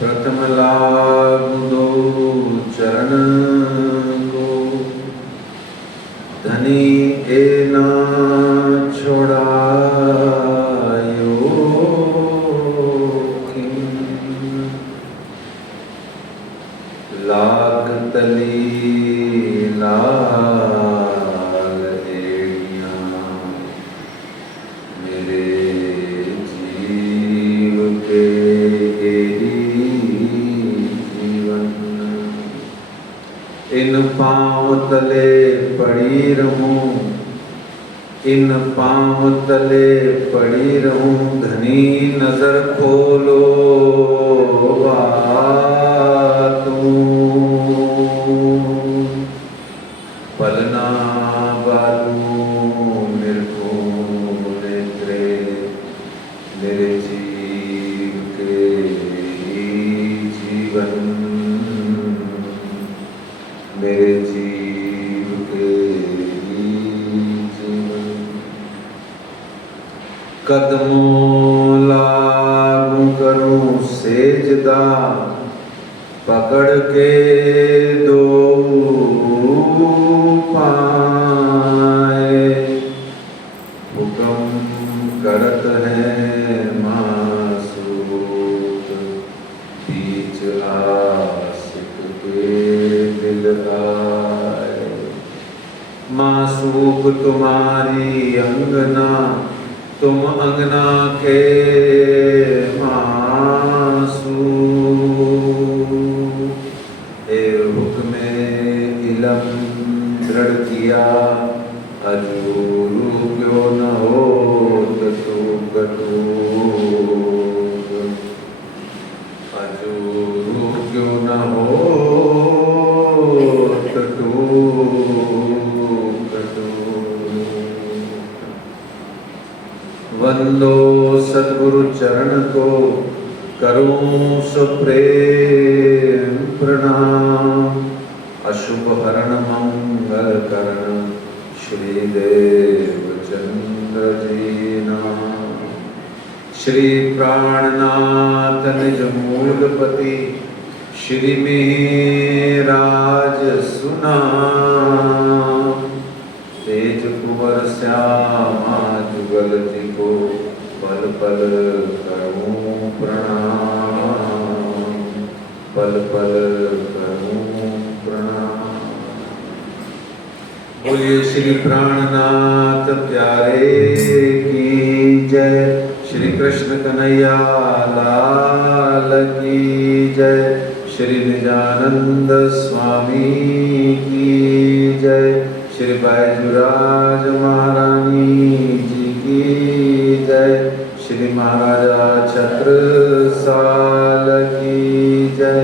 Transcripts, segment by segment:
प्रथम लाभ दो चरण को, धनी ए ना छोड़ायो किन। लाग तली लाल एड़िया, मेरे जीव के इन पाँव तले पड़ी रहूं, इन पाँव तले पड़ी रहूं। धनी नजर खोलो बातों, पलना बालू मेरे को नेत्रे, मेरे जीव के जीवन, मेरे जीव के जीवन। कदमों लागू करूं सेजदा, पकड़ के दो पाए। हुक्म करत है मासूक, बीच आशिक के दिल आए। मासूक तुम्हारी अंगना, तुम अंगना के मासूक। ए हुक्मे इलम दृढ़ किया, अजूरू क्यों न हो तू कटूक। अजूरू क्यों न हो वंदो सद्गुरु चरण को, करूं सुप्रेम प्रणाम। अशुभ हरण मंगल करण, श्री देवचंद्र जी नाम। श्री प्राणनाथ निज मूलपति, श्री मिहिराज सुनाम। तेज कुंवर श्यामा जुगल जी को, पल पल करूं प्रणाम, पल पल करूं प्रणाम। बोलिए श्री प्राणनाथ प्यारे की जय। श्री कृष्ण कन्हैया लाल की जय। श्री निजानंद स्वामी की जय। श्री बैजूराज महारानी जी की जय। श्री महाराजा छत्रसाल की जय।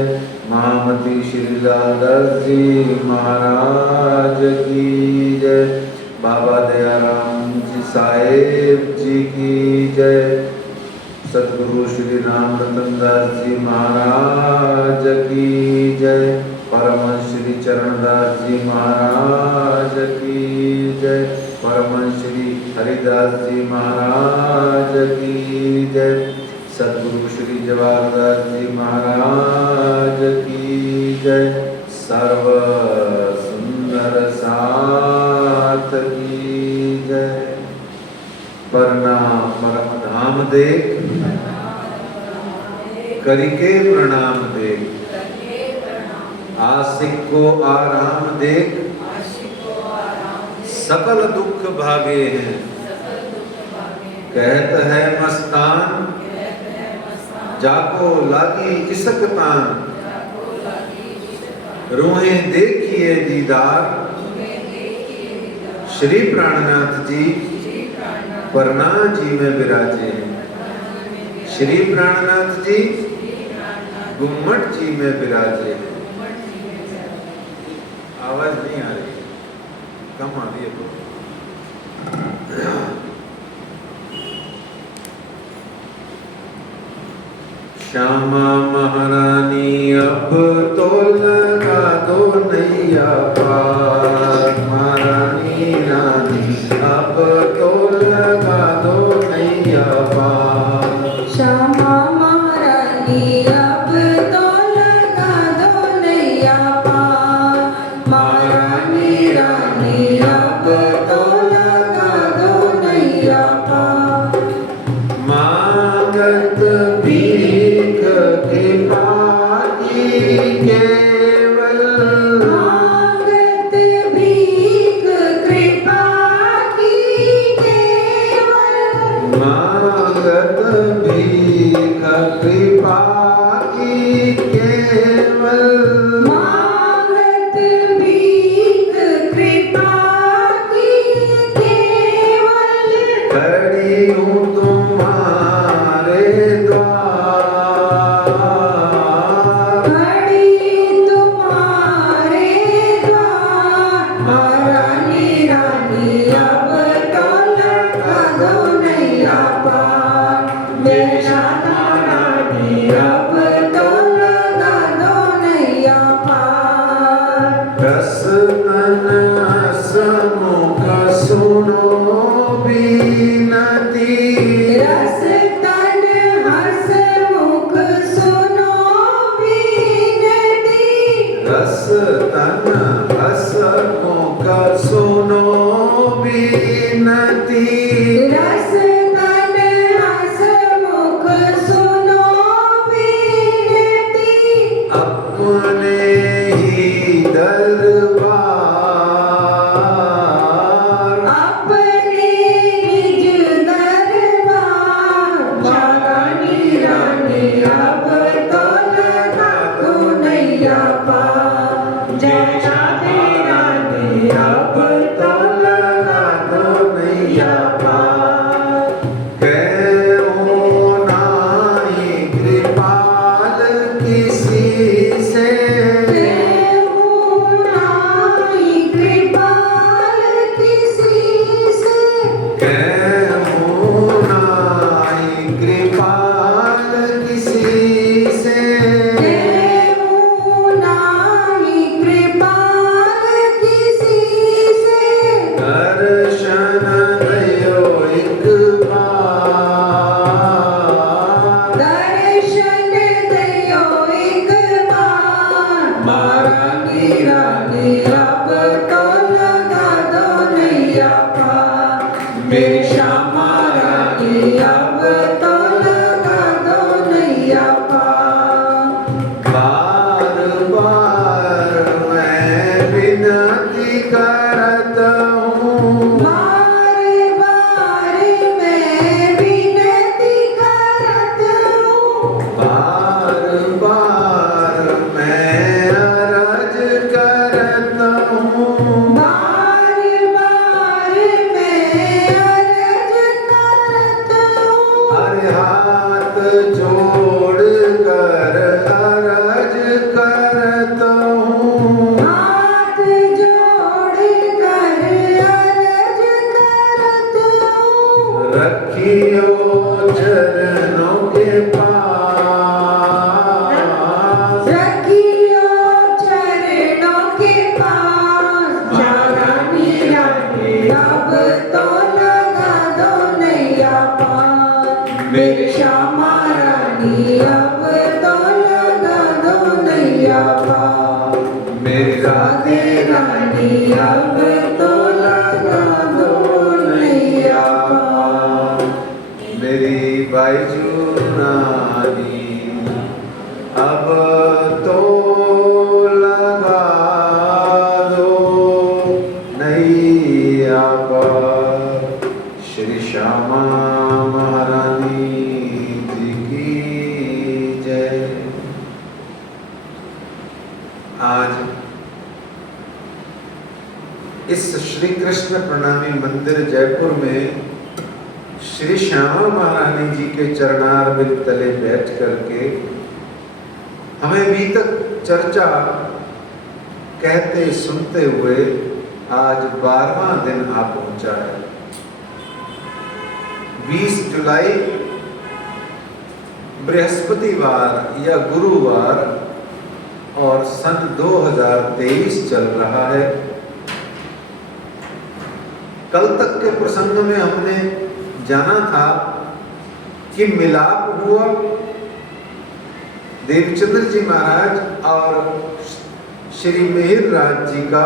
महामती श्री लालदास जी महाराज की जय। बाबा दयाराम जी साहेब जी की जय। सद्गुरु श्री राम रतन दास जी महाराज की जय। परम श्री चरणदास जी महाराज की जय। परम श्री हरिदास जी महाराज की जय। सद्गुरु श्री जवाहरदास जी महाराज की जय। सर्व सुंदर साथ की जय। प्रणाम परम धाम देख, करिके प्रणाम देख। आशिक को आराम देख, सकल दुख भागे हैं। कहत है मस्तान, जाको लागी इसक तान। रूहें देखिए दीदार, श्री प्राणनाथ जी परना जी में विराजे। श्री प्राणनाथ जी गुम्मट जी में विराजे। आवाज नहीं आ रही, कम आ रही है तो। श्यामा महारानी अब तो लगा दो नैया पार। महारानी रानी अब तो लगा दो नैया पार। श्यामा महारानी अब कृपा की केवल मांगत भीख कृपा की केवल मांगत भीख कृपा की केवल मांगत भीख कृपा की केवल खड़ी हूँ तुम्हारे द्वार खड़ी तुम्हारे द्वार रानी रानी अब तो लगा दो नैया पार मेरा रानी अब तो लगा दो नैया पार रस तन हसमुख सुनो बीनती रस तन हसमुख सुनो बीनती रस तन हसमुख सुनो बीनती रस तन हसमुख सुनो बीनती अपने ही दरबार अपने निज दरबार रानी रानी अब तो लगा दो नैया पार जय राधे रानी अब तो लगा दो नैया पार कहो नाहि कृपाल किसी से कृपाल किसी से कहो नाहि कृपाल किसी से नाही कृपाल किसी से दर्शन दयो एक बार दर्शन दयो एक बार रानी रानी अब तो लगा दो नैया पार मेरी श्यामा रानी अब तो लगा दो नैया पार बार बार मैं विनती करत हूँ बार बार मैं विनती करत हूँ बार बार मैं अर्ज करत हूँ बार बार मैं अर्ज करत हूँ अरे हाथ जोड़ कर अर्ज करत हूँ हाथ जोड़ कर अर्ज करत हूँ रखियो चरणों के पास रखियो चरणों के पास रानी रानी अब तो लगा दो नैया पार मेरी श्यामा रानी अब तो लगा दो नैया पार मेरी राधे राधे रानी अब तो लगा दो नैया पार मेरी बाईजू नारी अब तो लगा दो नैया पार। श्री श्यामा महारानी जी की जय। आज इस श्री कृष्ण प्रणामी मंदिर जयपुर में श्री श्यामा महारानी जी के चरणारविंद तले बैठ करके हमें अभी तक चर्चा कहते सुनते हुए आज 12वां दिन आ पहुंचा है। 20 जुलाई बृहस्पतिवार या गुरुवार और सन 2023 चल रहा है। कल तक के प्रसंग में हमने जाना था कि मिलाप हुआ देवचंद्र जी महाराज और श्री मिहिर राज जी का।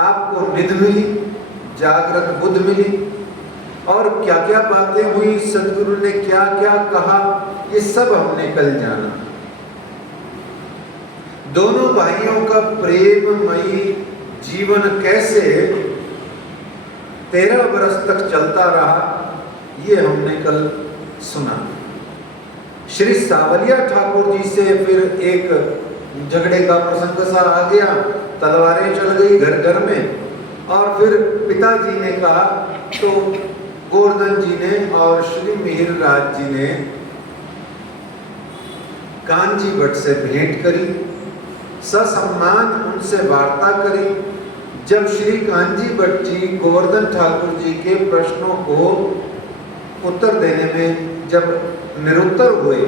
आपको निध मिली, जागृत बुद्ध मिली और क्या क्या बातें हुई, सदगुरु ने क्या क्या कहा, ये सब हमने कल जाना। दोनों भाइयों का प्रेममयी जीवन कैसे 13 वर्ष तक चलता रहा, ये हमने कल सुना। श्री सावलिया ठाकुर जी से फिर एक झगड़े का प्रसंग सा आ गया, तलवारें चल गई घर घर में, और फिर पिताजी ने कहा तो गोवर्धन जी ने और श्री मिहिर राज जी ने कांजी भट्ट से भेंट करी, ससम्मान उनसे वार्ता करी। जब श्री कांजी भट्ट जी गोवर्धन ठाकुर जी के प्रश्नों को उत्तर देने में जब निरुत्तर हुए,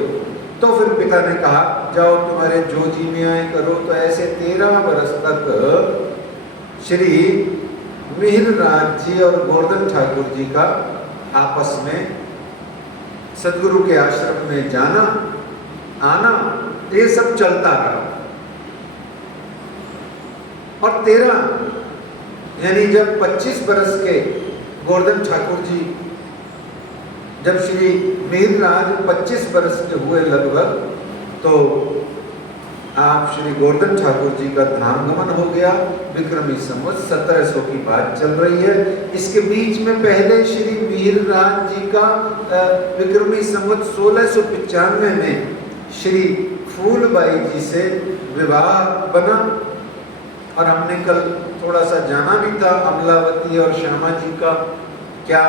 तो फिर पिता ने कहा जाओ तुम्हारे जो जी में आए करो। तो ऐसे 13 वर्ष तक श्री मिहिर राज जी और गोवर्धन ठाकुर जी का आपस में सदगुरु के आश्रम में जाना आना, ये सब चलता रहा। और 13 यानी जब 25 वर्ष के गोवर्धन ठाकुर जी, जब श्री मिहिर राज 25 वर्ष के हुए लगभग, तो आप श्री गोवर्धन ठाकुर जी का धाम गमन हो गया। विक्रमी संवत 1700 की बात चल रही है। इसके बीच में पहले श्री मिहिर राज जी का विक्रमी संवत 1695 में श्री फूलबाई जी से विवाह बना। और हमने कल थोड़ा सा जाना भी था अमलावती और श्यामा जी का क्या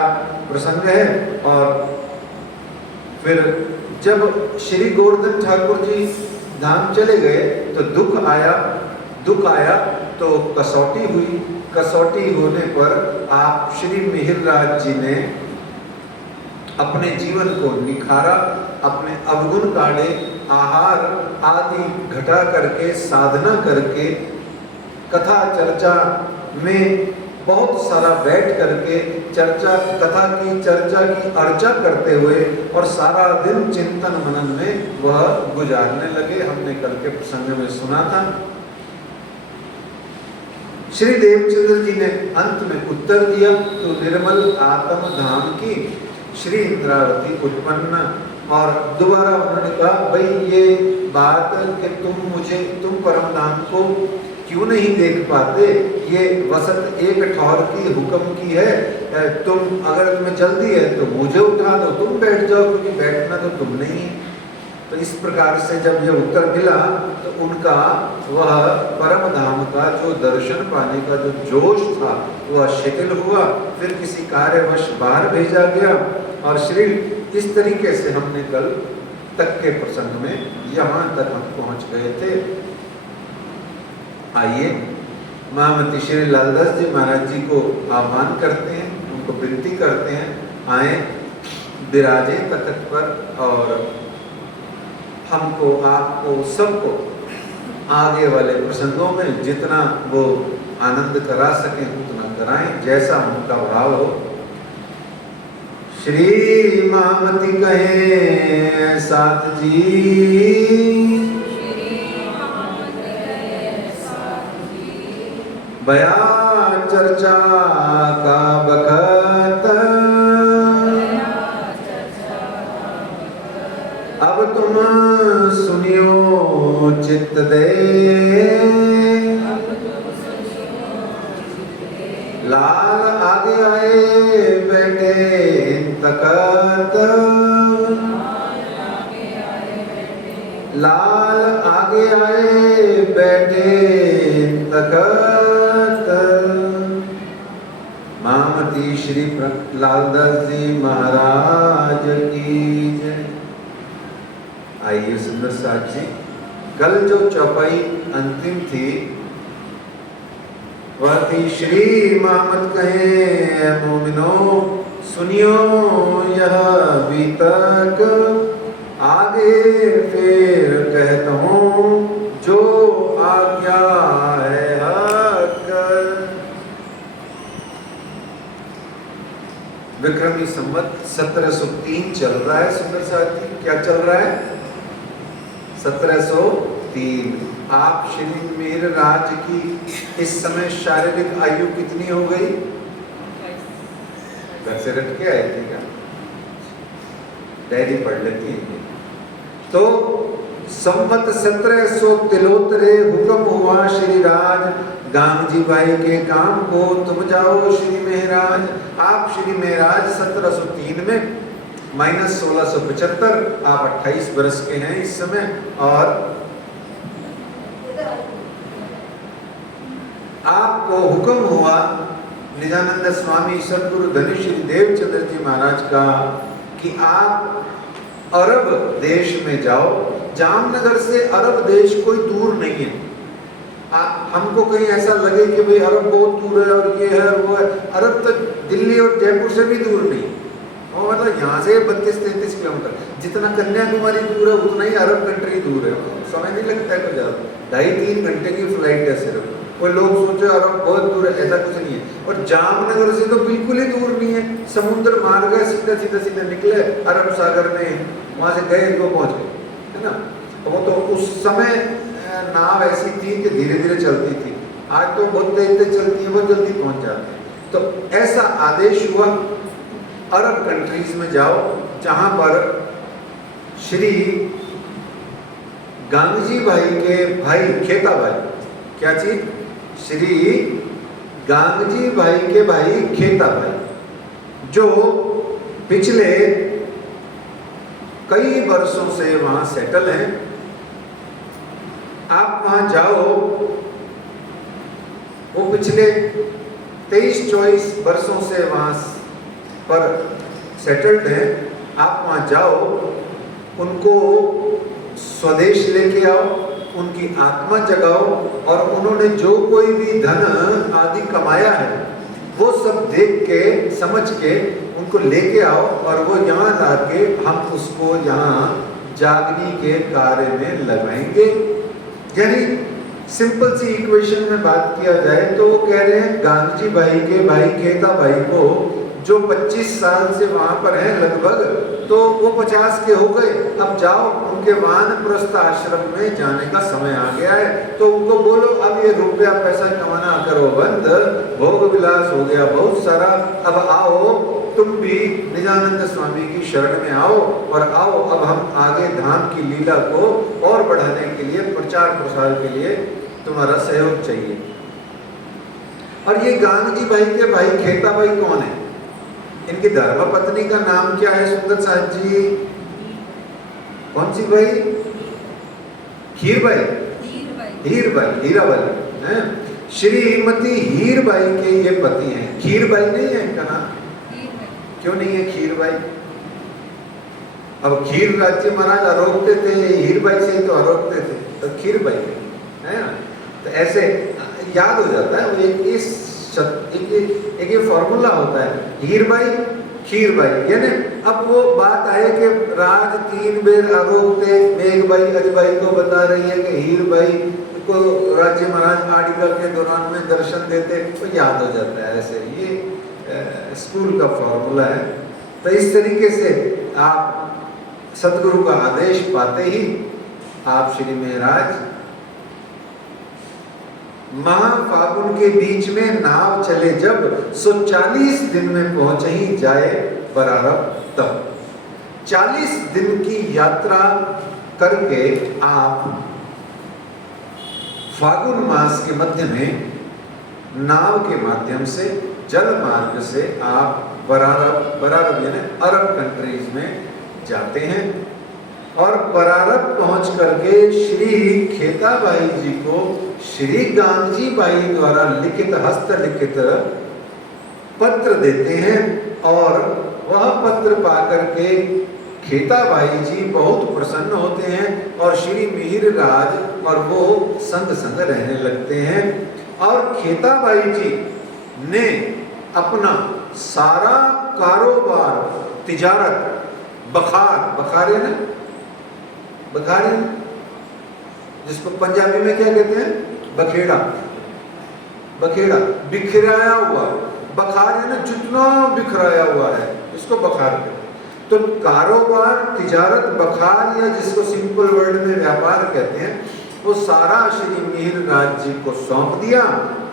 प्रसंग है। और फिर जब श्री गोवर्धन ठाकुर जी धाम चले गए तो दुख आया तो कसौटी हुई। कसौटी होने पर आप श्री मिहिर राज जी ने अपने जीवन को निखारा, अपने अवगुण काढ़े, आहार आदि घटा करके, साधना करके, कथा चर्चा में बहुत सारा बैठ करके कथा की चर्चा की अर्चा करते हुए और सारा दिन चिंतन मनन में वह गुजारने लगे। हमने कल के प्रसंग में सुना था। श्री देवचंद्र जी ने अंत में उत्तर दिया तो निर्मल आत्म धाम की श्री इंद्रावती उत्पन्न। और दोबारा उन्होंने कहा भाई ये बात कि तुम परम धाम को क्यों नहीं देख पाते, ये वसत एक ठौर की हुक्म की है। अगर तुम्हें जल्दी है तो मुझे उठा दो, तुम बैठ जाओ, क्योंकि बैठना तो तुम नहीं है। तो इस प्रकार से जब यह उत्तर मिला तो उनका वह परम धाम का जो दर्शन पाने का जो जोश था वह शिथिल हुआ। फिर किसी कार्यवश बाहर भेजा गया। और श्री इस तरीके से हमने कल तक के प्रसंग में यहाँ तक हम पहुँच गए थे। आइए महामती श्री लालदास जी महाराज जी को आह्वान करते हैं, उनको विनती करते हैं आए विराजे तख्त पर और हमको आपको सबको आगे वाले प्रसंगों में जितना वो आनंद करा सकें उतना कराएं, जैसा उनका भाव हो। श्री महामती कहे साथ जी बया चर्चा का बखत, अब तुम सुनियो चित्त दे, लाल आगे आए बैठे तकत, लाल आगे आए बैठे तकत। महामती श्री लालदास जी महाराज की जय। आइए सुंदर साथ जी, कल जो चौपाई अंतिम थी वह थी श्री महामत कहे मोमिनो सुनियो यह बीतक, आगे फिर कहता हूँ जो आज्ञा है हक। विक्रमी संवत 1703 चल रहा है सुंदर साथी। क्या चल रहा है? 1703। आप श्री मिहिर राज की इस समय शारीरिक आयु कितनी हो गई? घर से रट के आए थे क्या? डायरी पढ़ लेती है। तो संवत 1700 तिलोतरे हुक्म हुआ श्री राज गांगजी भाई के काम को, तुम जाओ श्री महाराज। आप श्री महाराज 1703 में माइनस 1675, आप 28 वर्ष के हैं इस समय। और आपको हुक्म हुआ निजानंद स्वामी सदगुरु धनुश्री देवचंद्र जी महाराज का कि आप अरब देश में जाओ। जामनगर से अरब देश कोई दूर नहीं है। हमको कहीं ऐसा लगे कि भाई अरब बहुत दूर है और ये है और वो है, अरब तो दिल्ली और जयपुर से भी दूर नहीं, और मतलब यहाँ से 32-33 किलोमीटर। जितना कन्याकुमारी दूर है उतना ही अरब कंट्री दूर है। समय नहीं लगता है कुछ ज़्यादा, 2.5-3 घंटे की फ्लाइट है सिर्फ। कोई लोग सोचे अरब बहुत दूर है, ऐसा कुछ नहीं है। और जामनगर से तो बिल्कुल ही दूर नहीं है, समुद्र मार्ग है, सीधा सीधा सीधा निकले अरब सागर में, वहाँ से गए तो पहुँच गए, है ना। वो तो उस समय नाव ऐसी थी कि धीरे धीरे चलती थी, आज तो बहुत तेज तेज चलती है, बहुत जल्दी पहुँच जाते हैं। तो ऐसा आदेश हुआ अरब कंट्रीज में जाओ, जहाँ पर श्री गांगजी भाई के भाई खेता भाई, क्या चीज, श्री गांगजी भाई के भाई खेता भाई, जो पिछले कई वर्षों से वहां सेटल हैं। आप वहां जाओ, वो पिछले 23-24 वर्षों से वहां पर सेटल्ड हैं। आप वहां जाओ, उनको स्वदेश लेके आओ, उनकी आत्मा जगाओ, और उन्होंने जो कोई भी धन आदि कमाया है वो सब देख के समझ के उनको लेके आओ, और वो यहाँ लाके हम उसको यहाँ जागने के कार्य में लगाएंगे। यानी सिंपल सी इक्वेशन में बात किया जाए तो वो कह रहे हैं गांधी भाई के भाई खेता भाई को, जो 25 साल से वहां पर हैं लगभग, तो वो 50 के हो गए। अब जाओ, उनके वानप्रस्थ आश्रम में जाने का समय आ गया है। तो उनको बोलो अब ये रुपया पैसा कमाना करो बंद, भोग विलास हो गया बहुत सारा, अब आओ तुम भी निजानंद स्वामी की शरण में आओ, और आओ अब हम आगे धाम की लीला को और बढ़ाने के लिए, प्रचार प्रसार के लिए तुम्हारा सहयोग चाहिए। और ये गांधी भाई के भाई खेता भाई कौन है? इनकी धर्मपत्नी का नाम क्या है सुंदर साहब जी? कौन सी भाई? हीर भाई, हीराबाई है। श्रीमती हीर बाई के ये पति हैं। खीर बाई नहीं है इनका नाम? क्यों नहीं है खीर बाई? अब खीर राज्य महाराज आरोपते थे, हीर बाई से तो आरोपते थे, तो खीर बाई है ना। तो ऐसे याद हो जाता है। वो एक फॉर्मूला होता है, हीर बाई खीर बाई। यानी अब वो बात है कि राज 3 बेर आरोपते, मेघ बाई अजबाई को बता रही है कि हीर बाई को राज्य महाराज आर्टिकल के दौरान में दर्शन देते, तो याद हो जाता है। ऐसे ये स्कूल का फॉर्मूला है। तो इस तरीके से आप सतगुरु का आदेश पाते ही आप श्री महाराज महाफागुन के बीच में नाव चले जब, सो 40 दिन में पहुंच ही जाए बरारब तब। 40 दिन की यात्रा करके आप फागुन मास के मध्य में नाव के माध्यम से, जल मार्ग से आप बरारब यानी अरब कंट्रीज में जाते हैं। और बरारब पहुंच करके श्री खेता भाई जी को श्री गांधी भाई द्वारा लिखित हस्तलिखित पत्र देते हैं, और वह पत्र पाकर के खेता भाई जी बहुत प्रसन्न होते हैं, और श्री मिहिर राज और वो संग संग रहने लगते हैं। और खेता भाई जी ने अपना सारा कारोबार, तिजारत, बखार है ना, बखारी जिसको पंजाबी में क्या कहते हैं, बखेड़ा, बिखराया हुआ, बखार है ना, जितना बिखराया हुआ है इसको बखार कहते हैं। तो कारोबार, तिजारत, बखार, या जिसको सिंपल वर्ड में व्यापार कहते हैं, वो सारा श्री मिहिर राज जी को सौंप दिया।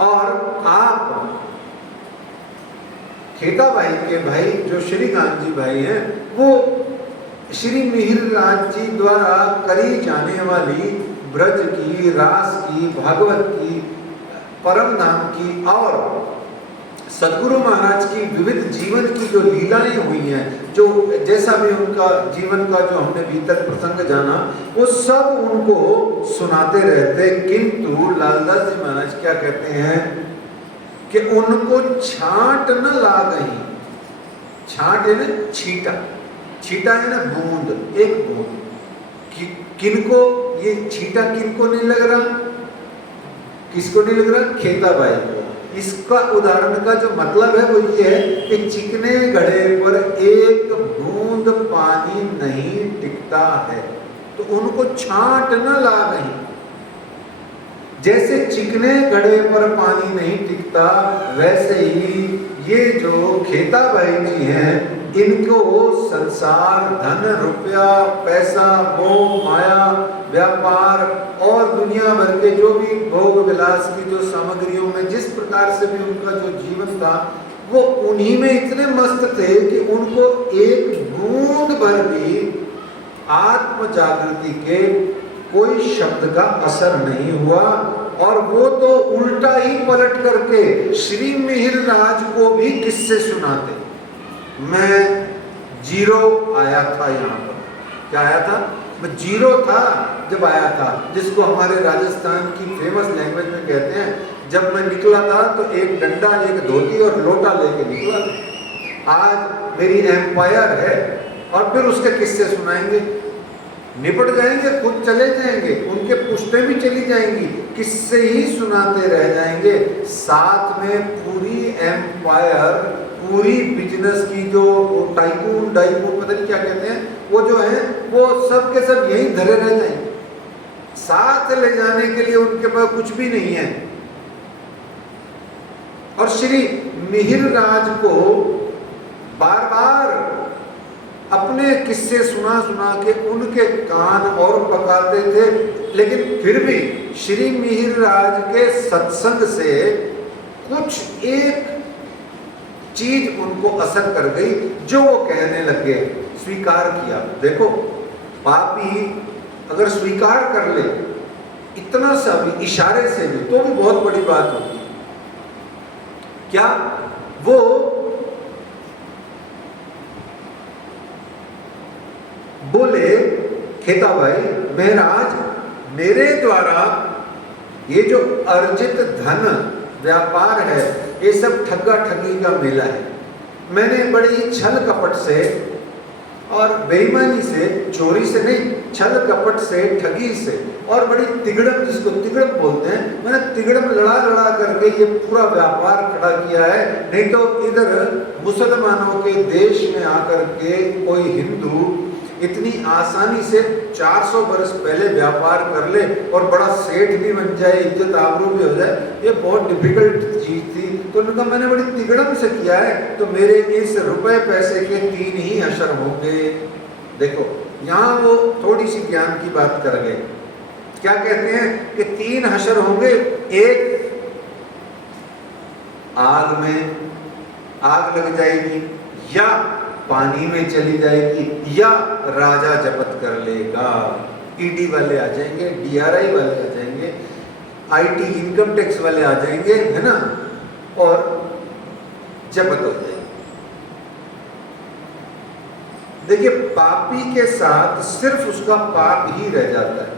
और आप खेता भाई के भाई जो श्री गांधी भाई हैं, वो श्री मिहिर राज जी द्वारा करी जाने वाली ब्रज की, रास की, भागवत की, परम धाम की और सदगुरु महाराज की विविध जीवन की जो लीलाएं हुई हैं, जो जैसा भी उनका जीवन का जो हमने भीतर प्रसंग जाना, वो सब उनको सुनाते रहते। किंतु लालदास जी महाराज क्या कहते हैं कि उनको छांट न लागही। छांट है ना छीटा, छीटा है ना बूंद, एक बूंद। किनको ये छीटा किनको नहीं लग रहा, किसको नहीं लग रहा? खेताबाई को। इसका उदाहरण का जो मतलब है वो ये है कि चिकने घड़े पर एक बूंद पानी नहीं टिकता है, तो उनको छांट न लागही। जैसे चिकने घड़े पर पानी नहीं टिकता, वैसे ही ये जो खेताबाई जी हैं, इनको संसार, धन, रुपया, पैसा, मोह, माया, व्यापार और दुनिया भर के जो भी भोग विलास की जो सामग्रियों में जिस प्रकार से भी उनका जो जीवन था, वो उन्हीं में इतने मस्त थे कि उनको एक बूंद भर भी आत्म जागृति के कोई शब्द का असर नहीं हुआ। और वो तो उल्टा ही पलट करके श्री मिहिर राज को भी किस्से सुनाते। मैं जीरो आया था यहाँ पर, क्या आया था? मैं जीरो था जब आया था, जिसको हमारे राजस्थान की फेमस लैंग्वेज में कहते हैं, जब मैं निकला था तो एक डंडा, एक धोती और लोटा लेके निकला। आज मेरी एम्पायर है। और फिर उसके किस्से सुनाएंगे, निपट जाएंगे, खुद चले जाएंगे, उनके पुश्तें भी चली जाएंगी, किस्से ही सुनाते रह जाएंगे। साथ में पूरी एम्पायर, पूरी बिजनेस की जो टाइकून डाइकून पता नहीं क्या कहते हैं, वो जो है वो सब के सब यहीं धरे रह जाएंगे। साथ ले जाने के लिए उनके पास कुछ भी नहीं है। और श्री मिहिर राज को बार बार अपने किस्से सुना सुना के उनके कान और पकाते थे, लेकिन फिर भी श्री मिहिर राज के सत्संग से कुछ एक चीज उनको असर कर गई, जो वो कहने लगे, स्वीकार किया। देखो, पापी अगर स्वीकार कर ले इतना सा भी, इशारे से भी, तो भी बहुत बड़ी बात होगी। क्या वो बोले, खेताबाई महाराज, मेरे द्वारा ये जो अर्जित धन व्यापार है, ये सब ठगा ठगी का मेला है। मैंने बड़ी छल कपट से और बेईमानी से, चोरी से नहीं, छल कपट से, ठगी से और बड़ी तिगड़म, जिसको तिगड़म बोलते हैं, मैंने तिगड़म लड़ा लड़ा करके ये पूरा व्यापार खड़ा किया है। नहीं तो इधर मुसलमानों के देश में आकर के कोई हिंदू इतनी आसानी से 400 वर्ष पहले व्यापार कर ले और बड़ा सेठ भी बन जाए, इज्जत आबरू भी हो जाए, ये बहुत डिफिकल्ट चीज थी। तो उन्होंने कहा मैंने बड़ी तिगड़म से किया है, तो मेरे इस रुपए पैसे के 3 ही अशर होंगे। देखो, यहाँ वो थोड़ी सी ज्ञान की बात कर गए। क्या कहते हैं कि 3 हशर होंगे। एक, आग में आग लग जाएगी, या पानी में चली जाएगी, या राजा जब्त कर लेगा। ईडी वाले आ जाएंगे, डीआरआई वाले आ जाएंगे, आईटी इनकम टैक्स वाले आ जाएंगे, है ना, और जब्त हो जाएगी। देखिए, पापी के साथ सिर्फ उसका पाप ही रह जाता है।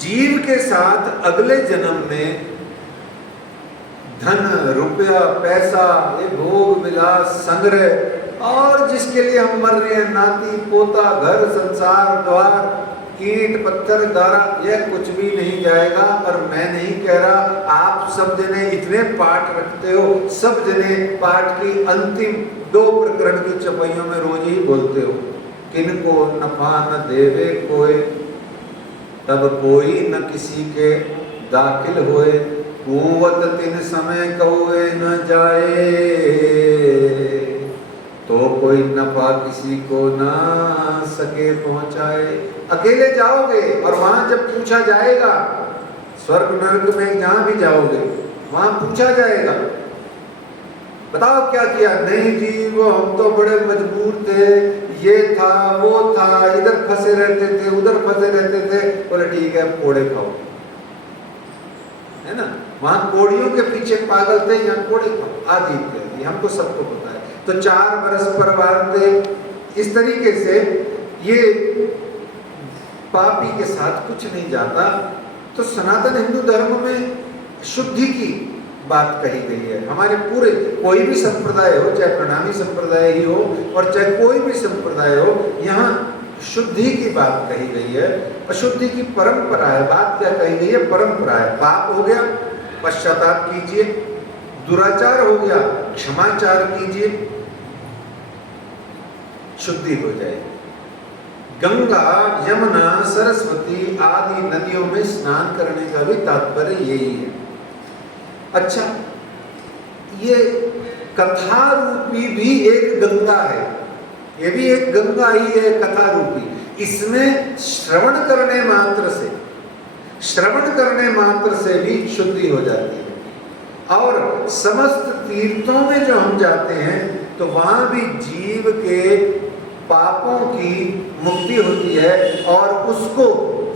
जीव के साथ अगले जन्म में धन, रुपया, पैसा, ये भोग विलास, संग्रह और जिसके लिए हम मर रहे हैं, नाती पोता, घर संसार द्वार, ईंट पत्थर दारा, यह कुछ भी नहीं जाएगा। और मैं नहीं कह रहा, आप सब जने इतने पाठ रखते हो, सब जने पाठ की अंतिम 2 प्रकरण की चौपाइयों में रोज ही बोलते हो, किनको नफा न देवे कोई, तब कोई न किसी के दाखिल होए, कुवत 3 समय कौए न जाए, तो कोई नफा किसी को ना सके पहुंचाए। अकेले जाओगे और वहां जब पूछा जाएगा, स्वर्ग नरक में जहां भी जाओगे वहां पूछा जाएगा, बताओ क्या किया? नहीं जी, वो हम तो बड़े मजबूर थे, ये था, वो था, फंसे रहते थे, उधर फंसे रहते थे, बोले ठीक है कोड़े खाओ, है ना। वहां कोड़ियों के पीछे पागल थे, यहाँ कोड़े खाओ आदि इत्यादि, हमको सबको पता है। तो 4 बरस परवार थे। इस तरीके से ये पापी के साथ कुछ नहीं जाता। तो सनातन हिंदू धर्म में शुद्धि की बात कही गई है। हमारे पूरे कोई भी संप्रदाय हो, चाहे प्रणामी संप्रदाय ही हो और चाहे कोई भी संप्रदाय हो, यहाँ शुद्धि की बात कही गई है। अशुद्धि की परंपरा है। बात क्या कही गई है? परंपरा है। पाप हो गया, पश्चाताप कीजिए। दुराचार हो गया, क्षमाचार कीजिए, शुद्धि हो जाएगी। गंगा, यमुना, सरस्वती आदि नदियों में स्नान करने का भी तात्पर्य यही है। अच्छा, ये कथा रूपी भी एक गंगा है, ये भी एक गंगा ही है कथा रूपी। इसमें श्रवण करने मात्र से भी शुद्धि हो जाती है। और समस्त तीर्थों में जो हम जाते हैं तो वहां भी जीव के पापों की मुक्ति होती है और उसको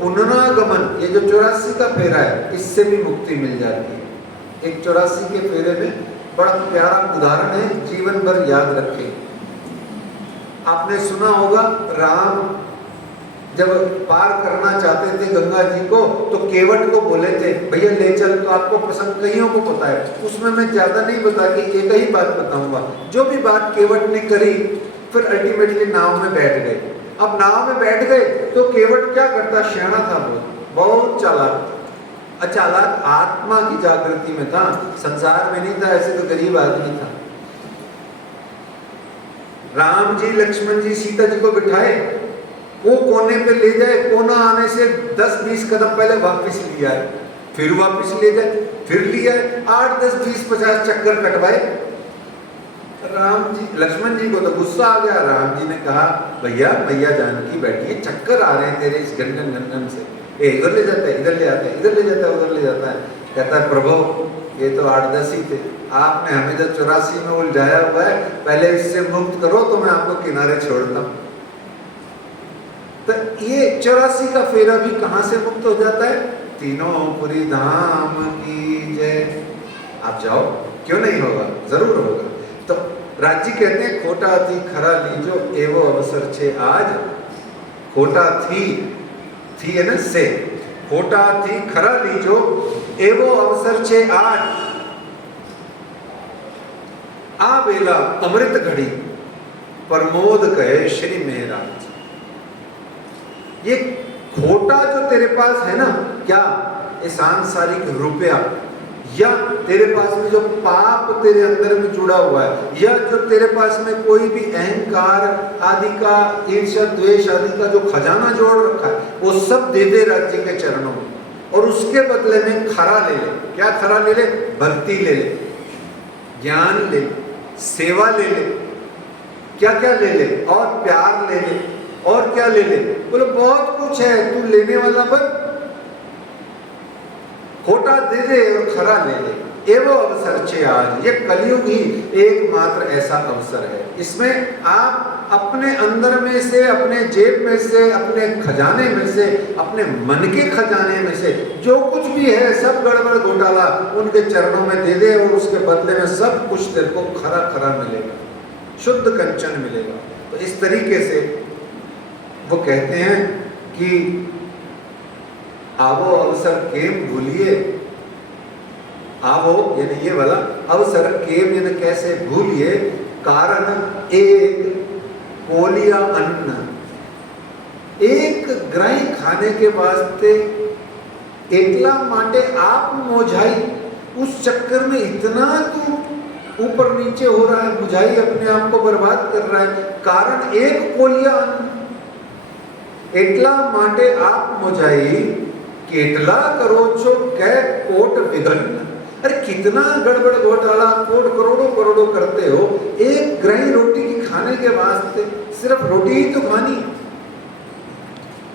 पुनरागमन, ये जो 84 का फेरा है, इससे भी मुक्ति मिल जाती है। एक 84 के फेरे में बड़ा प्यारा उदाहरण है, जीवन भर याद रखें। आपने सुना होगा, राम जब पार करना चाहते थे गंगा जी को तो केवट को बोले थे भैया ले चल। तो आपको प्रसंग कईयों को पता है, उसमें मैं ज्यादा नहीं बता के एक ही बात बताऊंगा। जो भी बात केवट ने करी, फिर अल्टीमेटली नाव में बैठ गए। अब नाव में बैठ गए तो केवट क्या करता? शैना था, बहुत चालाक, अचालाक आत्मा की जागृति में था, संसार में नहीं था। ऐसे तो गरीब आदमी था। राम जी, लक्ष्मण जी, सीता जी को बिठाए, वो कोने पे ले जाए, कोना आने से 10-20 कदम पहले वापस लिया है, फिर वापस ले जाए, फिर लिया है, 8, 10, 20, 50 चक्कर कटवाए। राम जी, लक्ष्मण जी को तो गुस्सा आ गया। राम जी ने कहा भैया मैया जानकी बैठी है, चक्कर आ रहे हैं तेरे इस गनगन से, इधर ले जाता है, इधर ले आता है, इधर ले जाता है, उधर ले जाता है। कहता है प्रभु ये तो 8-10 ही थे, आपने हमें जब 84 में उलझाया हुआ है, पहले इससे मुक्त करो तो मैं आपको किनारे छोड़ता हूँ। तो ये 84 का फेरा भी कहाँ से मुक्त हो जाता है? तीनों पुरी धाम की जय। आप जाओ, क्यों नहीं होगा? जरूर होगा। तो राज्य कहते हैं खोटा थी खरा लीजो एवो अवसर छे आज। खोटा थी है ना से, खोटा थी खरा लीजो एवो अवसर छे आज। आ बेला अमृत घड़ी प्रमोद कहे श्री मेहराज। ये खोटा जो तेरे पास है ना, क्या ये सांसारिक रुपया, या तेरे पास में जो पाप तेरे अंदर में जुड़ा हुआ है, या जो तेरे पास में कोई भी अहंकार आदि का, ईर्ष्या द्वेष आदि का जो खजाना जोड़ रखा है, वो सब दे दे राज्य के चरणों में। और उसके बदले में खरा ले ले। क्या खरा ले ले? भक्ति ले ले, ज्ञान ले ले, सेवा ले ले, क्या क्या ले ले, और प्यार ले ले, और क्या ले ले? बोले बहुत कुछ है, तू लेने वाला बन, खोटा दे दे और खरा ले ले। एवो अवसर छे आज। ये कलयुग ही एकमात्र ऐसा अवसर है। इसमें आप अपने अंदर में से, अपने जेब में से, अपने खजाने में से, अपने मन के खजाने में से जो कुछ भी है सब गड़बड़ घोटाला उनके चरणों में दे दे और उसके बदले में सब कुछ तेरे को खरा खरा मिलेगा, शुद्ध कंचन मिलेगा। तो इस तरीके से वो कहते हैं कि आवो अवसर केम भूलिए। आवो यानी ये वाला, अवसर केम यानी कैसे भूलिए, कारण एक कोलिया अन्न। एक ग्राही खाने के वास्ते एकला माटे आप मोझाई, उस चक्कर में इतना तू ऊपर नीचे हो रहा है, मुझाई अपने आप को बर्बाद कर रहा है। कारण एक कोलिया अन्न, एकला माटे आप मोझाई, केटला करो छो कै कोट विघन। अरे कितना गड़बड़ घोटाला कोट करोड़ों करोड़ों करते हो एक ग्राही रोटी की खाने के वास्ते। सिर्फ रोटी ही तो खानी,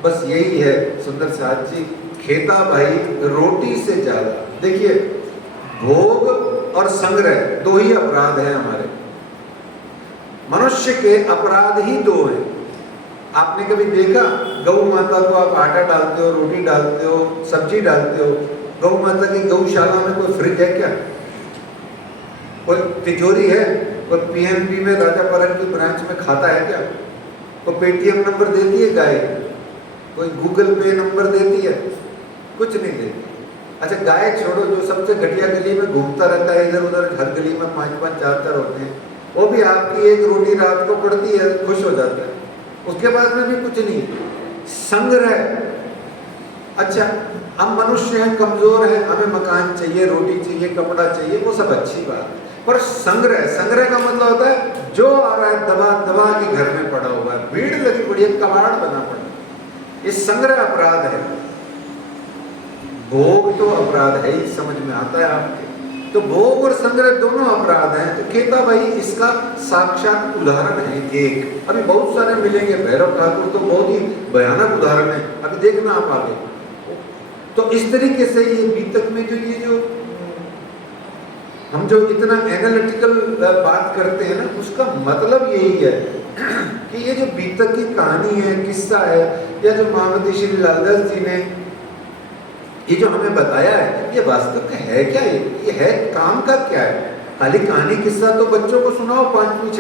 बस यही है सुंदर साथ जी। खेता भाई रोटी से ज्यादा, देखिए भोग और संग्रह दो ही अपराध हैं हमारे। मनुष्य के अपराध ही दो हैं, आपने कभी देखा गौ माता को आप आटा डालते हो, रोटी डालते हो, सब्जी डालते हो, गौ माता की गौशाला में कोई फ्रिज है क्या? कोई तिजोरी है? कोई पीएनबी में राजा परग की ब्रांच में खाता है क्या? कोई पेटीएम नंबर देती है गाय? कोई गूगल पे नंबर देती है? कुछ नहीं देती। अच्छा गाय छोड़ो, जो सबसे घटिया गली में घूमता रहता है इधर उधर, हर गली में 5-5 4-4 होते हैं, वो भी आपकी एक रोटी रात को पड़ती है, खुश हो जाता है, उसके बाद में भी कुछ नहीं। संग्रह, अच्छा हम मनुष्य हैं, कमजोर हैं, हमें मकान चाहिए, रोटी चाहिए, कपड़ा चाहिए, वो सब अच्छी बात है, पर संग्रह, संग्रह का मतलब होता है जो आ रहा है दबा दबा के घर में पड़ा हुआ है, भीड़ लगी पड़ी है, कबाड़ बना पड़ा, ये संग्रह अपराध है। भोग तो अपराध है ही, समझ में आता है आपके, तो भोग और संग्रह दोनों अपराध हैं। तो खेताबाई इसका साक्षात उदाहरण है एक। अभी बहुत सारे मिलेंगे, भैरव ठाकुर तो बहुत ही भयानक उदाहरण है, अभी देखना आप आगे। तो इस तरीके से ये बीतक में जो हम जो इतना एनालिटिकल बात करते हैं ना, उसका मतलब यही है कि ये जो बीतक की कहानी है, किस्सा है, या जो महामती श्री लालदास जी ने ये जो हमें बताया है, ये वास्तव में है क्या? ये है काम का क्या है? खाली कहानी किस्सा तो बच्चों को सुनाओ, 5वीं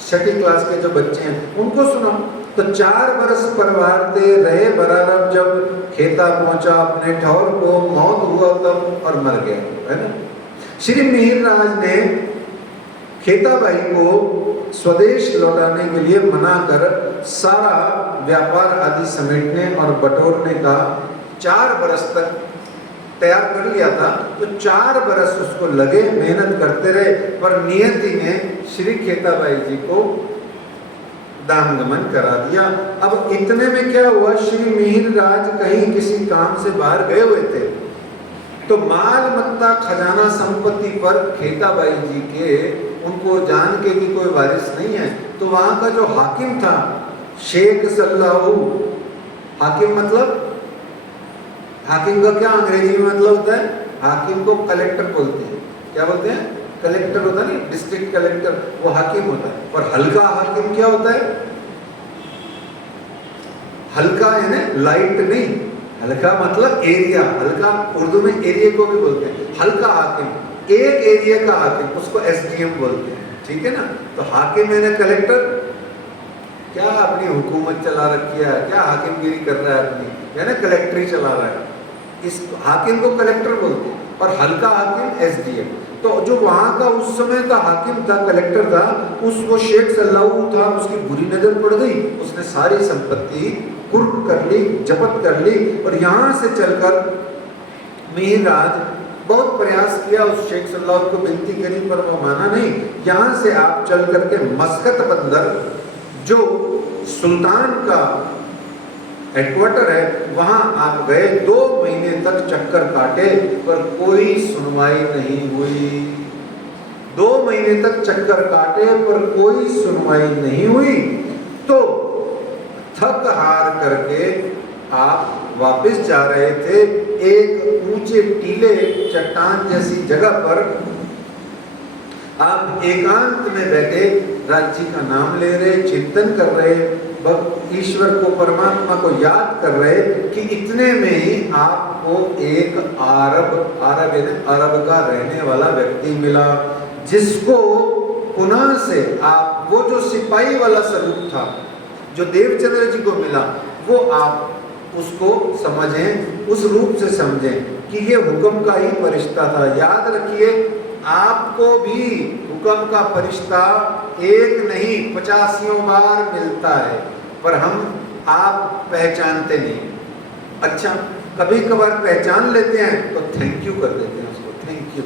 6ठी क्लास के जो बच्चे हैं उनको सुनाओ। तो 4 बरस परवारते रहे बरारब, जब खेता पहुंचा अपने ठौर को, मौत हुआ तब और मर गया, है ना। श्री मिहिरराज ने खेताबाई को स्वदेश लौटाने के लिए मना कर सारा व्यापार आदि समेटने और बटोरने का 4 बरस तक तैयार कर लिया था। तो 4 बरस उसको लगे, मेहनत करते रहे, पर नियति ने श्री खेताबाई जी को दामगमन करा दिया। अब इतने में क्या हुआ, श्री मिहिरराज कहीं किसी काम से बाहर गए हुए थे, तो माल मत्ता खजाना संपत्ति पर खेताबाई जी के, उनको जान के कि कोई वारिस नहीं है, तो वहां का जो हाकिम था शेख सल्लाहू, हाकिम मतलब, हाकिम का क्या अंग्रेजी में मतलब होता है? हाकिम को कलेक्टर बोलते हैं। क्या बोलते हैं? कलेक्टर होता है ना, डिस्ट्रिक्ट कलेक्टर, वो हाकिम होता है। और हल्का हाकिम क्या होता है? हल्का है ना, लाइट नहीं, हल्का मतलब एरिया, हल्का उर्दू में एरिया को भी बोलते हैं। हल्का हाकिम, एक एरिया का हाकिम, उसको एसडीएम बोलते हैं, ठीक है ना। तो हाकिम है ना कलेक्टर, क्या अपनी हुकूमत चला रखी है, क्या हाकिमगिरी कर रहा है अपनी, या ना कलेक्टरी चला रहा है, इस हाकिम को कलेक्टर बोलते हैं। और हल्का हाकिम एसडीएम। तो जो वहां का उस समय का हाकिम था, कलेक्टर था, वो शेख सल्लाहू था, उसकी बुरी नजर पड़ गई, उसने सारी संपत्ति कुर्क कर ली, जब्त कर ली। और यहाँ से चलकर मिहिरराज बहुत प्रयास किया, उस शेख सल्लाहू को विनती करी, पर वो माना नहीं। यहाँ से आप चल करके मस्कत बंदर, जो सुल्तान का हेडक्वार्टर है, वहां आप गए। 2 महीने तक चक्कर काटे, पर कोई सुनवाई नहीं हुई। 2 महीने तक चक्कर काटे, पर कोई सुनवाई नहीं हुई। तो थक हार करके आप वापस जा रहे थे, एक ऊंचे टीले चट्टान जैसी जगह पर आप एकांत में बैठे राज्य का नाम ले रहे, चिंतन कर रहे, ईश्वर को, परमात्मा को याद कर रहे, कि इतने में ही आपको एक अरब का रहने वाला व्यक्ति मिला, जिसको पुनः से आप, वो जो सिपाही वाला स्वरूप था जो देवचंद्र जी को मिला, वो आप उसको समझें, उस रूप से समझें कि ये हुक्म का ही फरिश्ता था। याद रखिए, आपको भी हुक्म का फरिश्ता एक नहीं 85 बार मिलता है, पर आप पहचानते नहीं। अच्छा, कभी कभार पहचान लेते हैं तो थैंक यू कर देते हैं उसको, थैंक यू।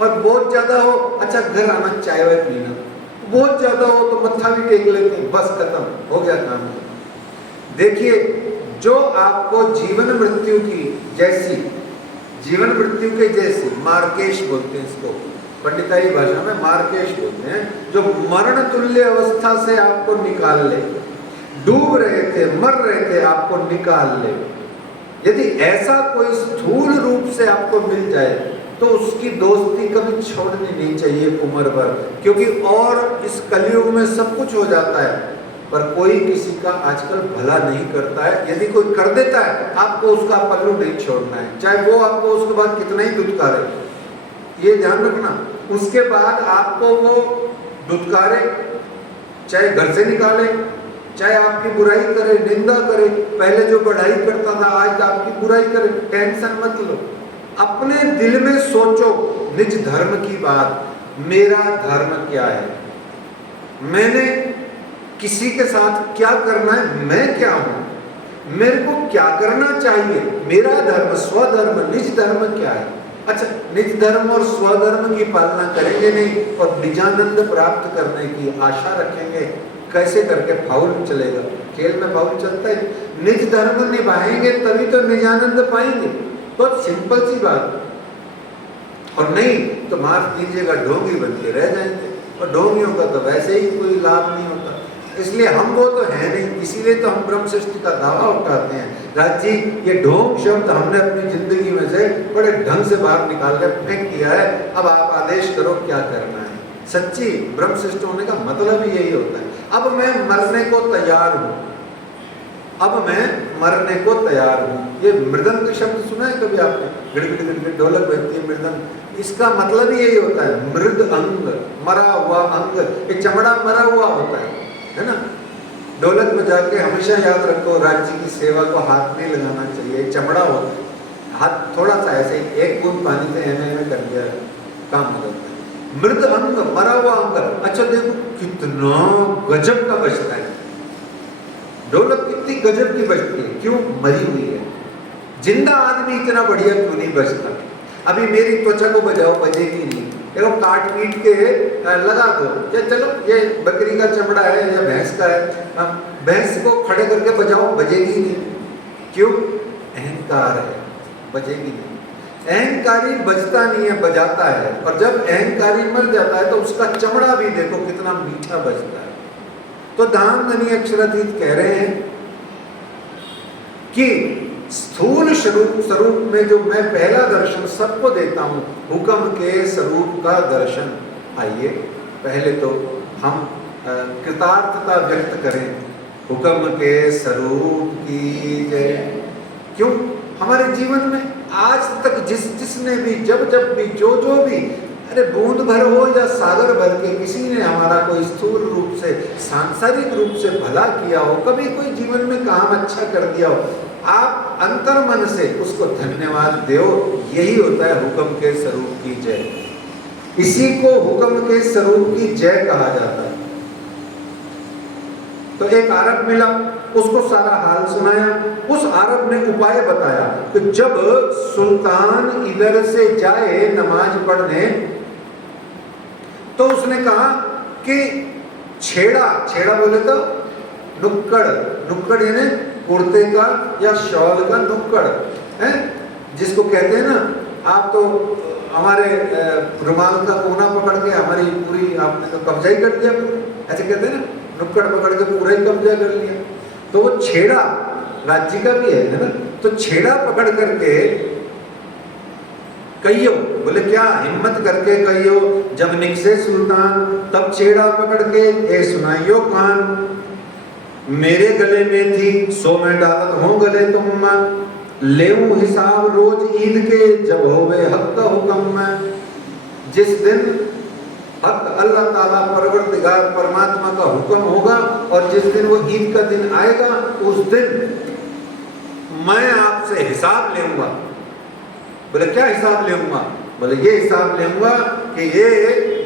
और बहुत ज्यादा हो, अच्छा घर आना, चाय वाय पीना, बहुत ज्यादा हो तो मत्था भी टेक लेते हैं, बस खत्म हो गया काम। देखिए, जो आपको जीवन मृत्यु की जैसी, जीवन मृत्यु के जैसी, मार्केश बोलते हैं इसको, पंडिताई भाषा में मार्केश बोलते हैं, जो मरण तुल्य अवस्था से आपको निकाल ले, डूब रहे थे, मर रहे थे, आपको निकाल ले। यदि ऐसा कोई स्थूल रूप से आपको मिल जाए, तो उसकी दोस्ती कभी छोड़नी नहीं चाहिए उम्र भर, क्योंकि और इस कलयुग में सब कुछ हो जाता है, पर कोई किसी का आजकल भला नहीं करता है। यदि कोई कर देता है, आपको उसका पल्लू नहीं छोड़ना है, चाहे वो आपको उसके बाद कितना ही दुत्कारे, ये ध्यान रखना। उसके बाद आपको वो दुत्कारे, चाहे घर से निकाले, चाहे आपकी बुराई करे, निंदा करे, पहले जो बढ़ाई करता था आज आपकी बुराई करे, टेंशन मत लो। अपने दिल में सोचो निज धर्म की बात, मेरा धर्म क्या है, मैंने किसी के साथ क्या करना है, मैं क्या हूं, मेरे को क्या करना चाहिए, मेरा धर्म, स्वधर्म, निज धर्म क्या है। अच्छा, निज धर्म और स्वधर्म की पालना करेंगे नहीं और निजानंद प्राप्त करने की आशा रखेंगे, कैसे करके फाउल चलेगा, खेल में फाउल चलता है। निज धर्म निभाएंगे तभी तो निजानंद पाएंगे, बहुत सिंपल सी बात। और नहीं तो माफ कीजिएगा ढोंगी बन के रह जाएंगे, और ढोंगियों का तो वैसे ही कोई लाभ नहीं होता। इसलिए हम वो तो है नहीं, इसीलिए तो हम ब्रह्म सृष्टि का दावा उठाते हैं। राज जी, ये ढोंग शब्द हमने अपनी जिंदगी में से बड़े ढंग से बाहर निकाल कर फेंक दिया है। अब आप आदेश करो क्या करना है। सच्ची ब्रह्म सृष्टि होने का मतलब ही यही होता है। अब मैं मरने को तैयार हूं, अब मैं मरने को तैयार हूं। ये मृदंग शब्द सुना है कभी आपने? गिड़गिड़ गिड़गिड़ ढोलक बजती है मृदंग, इसका मतलब ही यही होता है, मृद अंग, मरा हुआ अंग। ये चमड़ा मरा हुआ होता है ना। ढोलक बजा के हमेशा याद रखो, राज्य की सेवा को हाथ नहीं लगाना चाहिए, चमड़ा होता है। हाथ थोड़ा सा ऐसे एक बूंद पानी से एम कर दिया काम हो जाता है। मृद अंग, मरा हुआ अंग। अच्छा देखो कितना गजब का बजता है ढोलक, कितनी गजब की बजती है, क्यों? मरी हुई है। जिंदा आदमी इतना बढ़िया क्यों नहीं बजता? अभी मेरी त्वचा को बजाओ, बजेगी नहीं। देखो काट पीट के लगा दो, या चलो ये बकरी का चमड़ा है या भैंस का है, भैंस को खड़े करके बजाओ, बजेगी नहीं। क्यों? अहंकार है, बजेगी नहीं। अहंकारी बजता नहीं है, बजाता है। और जब अहंकारी मर जाता है तो उसका चमड़ा भी देखो कितना मीठा बजता है। तो धामधनी अक्षरातीत कह रहे हैं कि स्थूल स्वरूप में जो मैं पहला दर्शन सबको देता हूं, हुक्म के स्वरूप का दर्शन। आइए पहले तो हम कृतार्थता व्यक्त करें, हुक्म के स्वरूप की जय। क्यों? हमारे जीवन में आज तक जिसने भी जब भी जो भी, अरे बूंद भर हो या सागर भर के, किसी ने हमारा कोई स्थूल रूप से, सांसारिक रूप से भला किया हो, कभी कोई जीवन में काम अच्छा कर दिया हो, आप अंतर मन से उसको धन्यवाद दो। यही होता है हुक्म के स्वरूप की जय। इसी को हुक्म के स्वरूप की जय कहा जाता है। तो एक आरब मिला, उसको सारा हाल सुनाया। उस आरब ने उपाय बताया कि जब सुल्तान इधर से जाए नमाज पढ़ने, तो उसने कहा कि छेड़ा बोले तो नुक्कड़ यानी कुर्ते का या शॉल का नुक्कड़ है, जिसको कहते हैं ना, आप तो हमारे रुमाल का कोना पकड़ के हमारी पूरी आपने तो कब्जा ही कर दिया, ऐसे कहते हैं ना, नुक्कड़ पकड़ के पूरा ही कब्जा कर लिया। तो वो छेड़ा राज्य का भी है ना। तो छेड़ा पकड़ करके कहियो, बोले क्या हिम्मत करके कहियो, जब निकसे सुल्तान तब छेड़ा पकड़ के ए सुनाइयो कान, मेरे गले में थी सो मैं डालत हूँ गले तुम, लेऊं हिसाब रोज ईद के जब होवे हक का हुक्म। जिस दिन हक अल्लाह ताला परवरदिगार परमात्मा का हुक्म होगा और जिस दिन वो ईद का दिन आएगा, उस दिन मैं आपसे हिसाब लूंगा। बोले क्या हिसाब लूंगा? बोले ये हिसाब लूंगा कि ये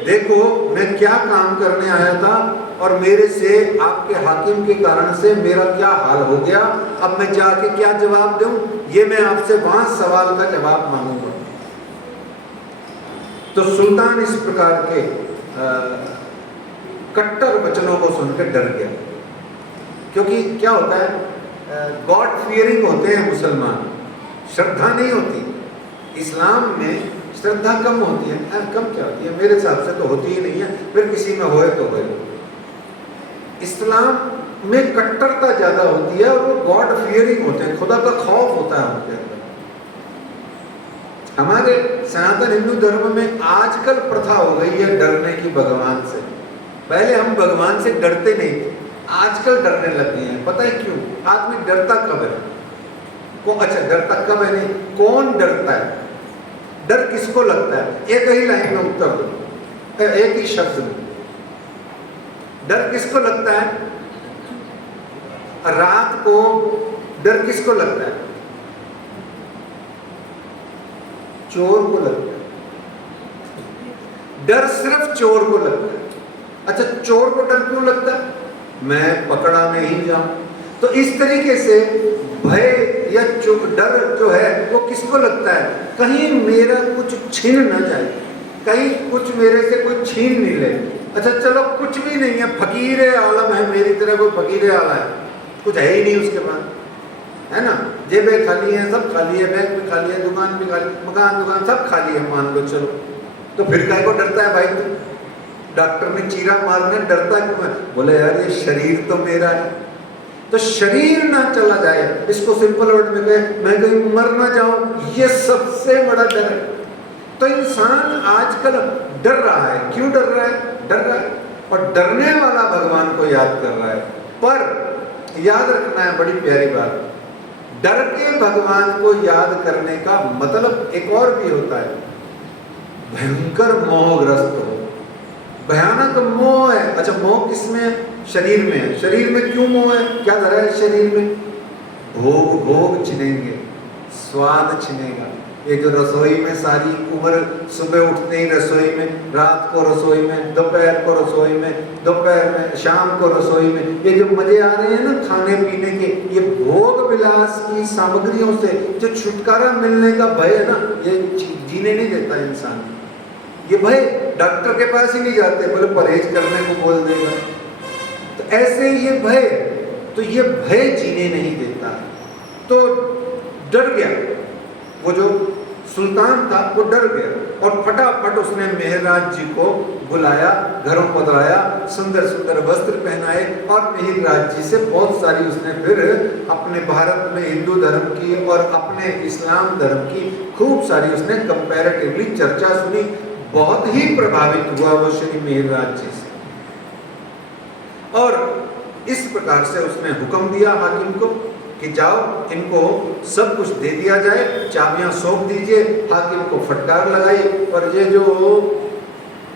देखो मैं क्या काम करने आया था और मेरे से आपके हाकिम के कारण से मेरा क्या हाल हो गया, अब मैं जाके क्या जवाब दूं, ये मैं आपसे 5 सवाल का जवाब मांगूंगा। तो सुल्तान इस प्रकार के कट्टर वचनों को सुनकर डर गया, क्योंकि क्या होता है, गॉड फियरिंग होते हैं मुसलमान, श्रद्धा नहीं होती। इस्लाम में श्रद्धा कम होती है। कम क्या होती है? मेरे हिसाब से तो होती ही नहीं है, फिर किसी में होए तो होए। इस्लाम में कट्टरता ज्यादा होती है और वो गॉड फियरिंग होते हैं, खुदा का खौफ होता है उनके अंदर। हमारे सनातन हिंदू धर्म में आजकल प्रथा हो गई है डरने की भगवान से। पहले हम भगवान से डरते नहीं थे, आजकल डरने लग गए हैं। पता है क्यों? आदमी डरता कब है? अच्छा, डरता कब है नहीं, कौन डरता है? डर किसको लगता है? एक ही लाइन में उत्तर दो, एक ही शब्द में। डर किसको लगता है? रात को डर किसको लगता है? चोर को लगता है। डर सिर्फ चोर को लगता है। अच्छा, चोर को डर क्यों लगता है? मैं पकड़ा नहीं जाऊं। तो इस तरीके से भय या डर जो है वो किसको लगता है? कहीं मेरा कुछ छीन न जाए, कहीं कुछ मेरे से कोई छीन नहीं ले। अच्छा चलो, कुछ भी नहीं है, फकीर आलम है, मेरी तरह कोई फकीर आला है, कुछ है ही नहीं उसके पास, है ना, जेबें खाली हैं, सब खाली है, बैंक भी खाली है, दुकान भी खाली, मकान दुकान सब खाली है, मान लो चलो। तो फिर काहे को डरता है भाई तू? डॉक्टर ने चीरा मारने डरता क्यों है? बोले यार ये शरीर तो मेरा है। तो शरीर ना चला जाए, इसको सिंपल वर्ड में कहे, मैं कहीं मर ना जाऊं, ये सबसे बड़ा डर है। तो इंसान आजकल डर रहा है। क्यों डर रहा है? डर रहा है और डरने वाला भगवान को याद कर रहा है। पर याद रखना है बड़ी प्यारी बात, डर के भगवान को याद करने का मतलब एक और भी होता है, भयंकर मोहग्रस्त हो, भयानक मोह है। अच्छा, मोह किसमें है? शरीर में है। शरीर में क्यों मोह है? क्या धरा है शरीर में? भोग, भोग छिनेंगे, स्वाद छिनेगा। ये जो रसोई में सारी उम्र, सुबह उठते ही रसोई में, रात को रसोई में, दोपहर को रसोई में, दोपहर में, शाम को रसोई में, ये जो मजे आ रहे हैं ना खाने पीने के, ये भोग विलास की सामग्रियों से जो छुटकारा मिलने का भय है ना, ये जीने नहीं देता इंसान। ये भय डॉक्टर के पास ही नहीं जाते, बोले परहेज करने को बोल देगा। तो ऐसे ये भय, तो ये भय जीने नहीं देता। तो डर गया वो जो सुल्तान था, वो डर गया और फटाफट उसने मेहरराज जी को बुलाया, घरों पधराया, सुंदर सुंदर वस्त्र पहनाए और मेहरराज जी से बहुत सारी उसने फिर अपने भारत में हिंदू धर्म की और अपने इस्लाम धर्म की खूब सारी उसने कंपैरेटिवली चर्चा सुनी। बहुत ही प्रभावित हुआ वो श्री मेहरराज जी से और इस प्रकार से उसने हुक्म दिया हाकिम को कि जाओ इनको सब कुछ दे दिया जाए, चाबियां सौंप दीजिए। हाकिम को फटकार लगाई, पर ये जो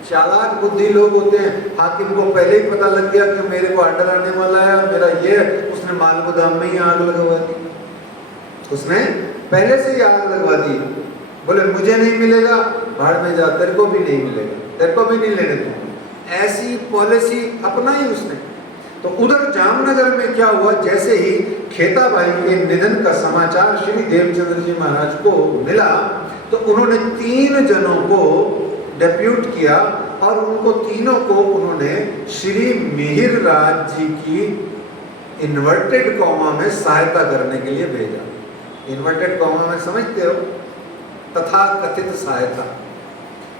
चालाक बुद्धि लोग होते हैं, हाकिम को पहले ही पता लग गया कि मेरे को ऑर्डर आने वाला है, मेरा ये, उसने माल गोदाम में ही आग लगवा दी। उसने पहले से ही आग लगवा दी। बोले मुझे नहीं मिलेगा, भाड़ में जा, तेरे को भी नहीं मिलेगा, तेरे को भी नहीं लेने दूंगा। ऐसी पॉलिसी अपनाई उसने। तो उधर जामनगर में क्या हुआ, जैसे ही खेताबाई के निधन का समाचार श्री देवचंद्र जी महाराज को मिला, तो उन्होंने 3 जनों को डेप्यूट किया और उनको तीनों को उन्होंने श्री मिहिरराज जी की इन्वर्टेड कॉमा में सहायता करने के लिए भेजा। इन्वर्टेड कॉमा में समझते हो, तथा कथित सहायता,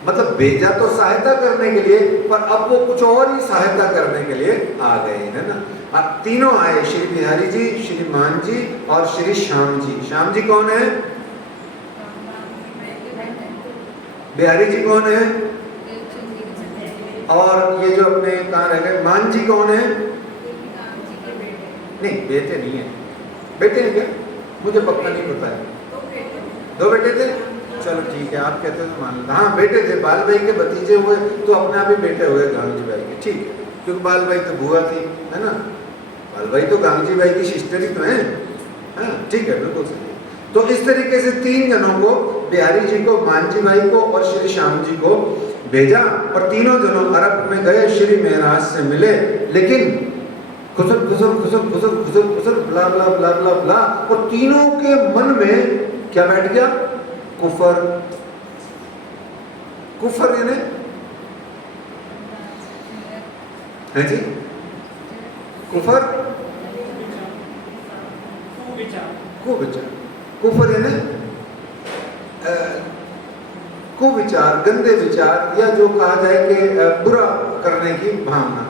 मतलब भेजा तो सहायता करने के लिए, पर अब वो कुछ और ही सहायता करने के लिए आ गए, है ना। अब तीनों आए, श्री बिहारी जी, श्री मान जी और श्री श्याम जी। श्याम जी कौन है? बिहारी जी कौन है? और ये जो अपने कहाँ रह गए, मान जी कौन है? नहीं, बेटे नहीं है। बेटे नहीं क्या? मुझे पक्का नहीं पता है। 2 बेटे थे? चलो ठीक है, आप कहते हो तो मान लो। हाँ बेटे थे, बाल भाई के भतीजे हुए तो अपने आप ही बेटे हुए गांधी भाई के, ठीक है, क्योंकि बाल भाई तो बुआ थी, है ना। बाल भाई तो गांधी भाई की सिस्टर ही तो है, ठीक है, बिल्कुल सही। तो इस तरीके से 3 जनों को, बिहारी जी को, मानजी भाई को और श्री श्याम जी को भेजा और तीनों जनों अरब में गए, श्री मेहराज से मिले। लेकिन खुसर खुसर खुसर खुसर खुसर खुसर ब्ला ब्ला ब्ला ब्ला ब्ला, और तीनों के मन में क्या बैठ गया? कुफर। कुफर यानी है जी, कुफर, कुविचार, कुफर यानी कुविचार, गंदे विचार, या जो कहा जाए कि बुरा करने की भावना।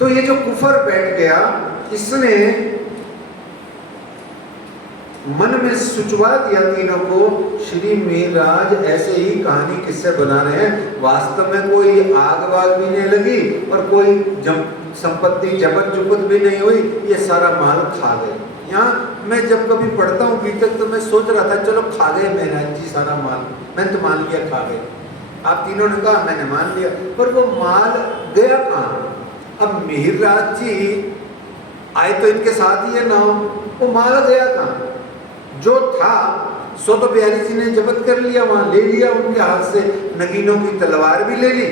तो ये जो कुफर बैठ गया, इसने मन में सुचवा दिया तीनों को। श्री मिहिरराज ऐसे ही कहानी किससे बना रहे हैं। वास्तव में कोई आग वाग भी नहीं लगी और कोई संपत्ति जपत जुपत भी नहीं हुई, ये सारा माल खा गए। यहाँ मैं जब कभी पढ़ता हूँ अभी तक तो मैं सोच रहा था चलो खा गए मिहिरराज जी सारा माल, मैंने तो मान लिया खा गए। आप तीनों ने कहा मैंने मान लिया, पर वो माल गया कहाँ। अब मिहिरराज जी आए तो इनके साथ ही है नाव, वो माल गया कहाँ। जो था सो तो बिहारी जी ने जब्त कर लिया, वहां ले लिया उनके हाथ से। नगीनों की तलवार भी ले ली,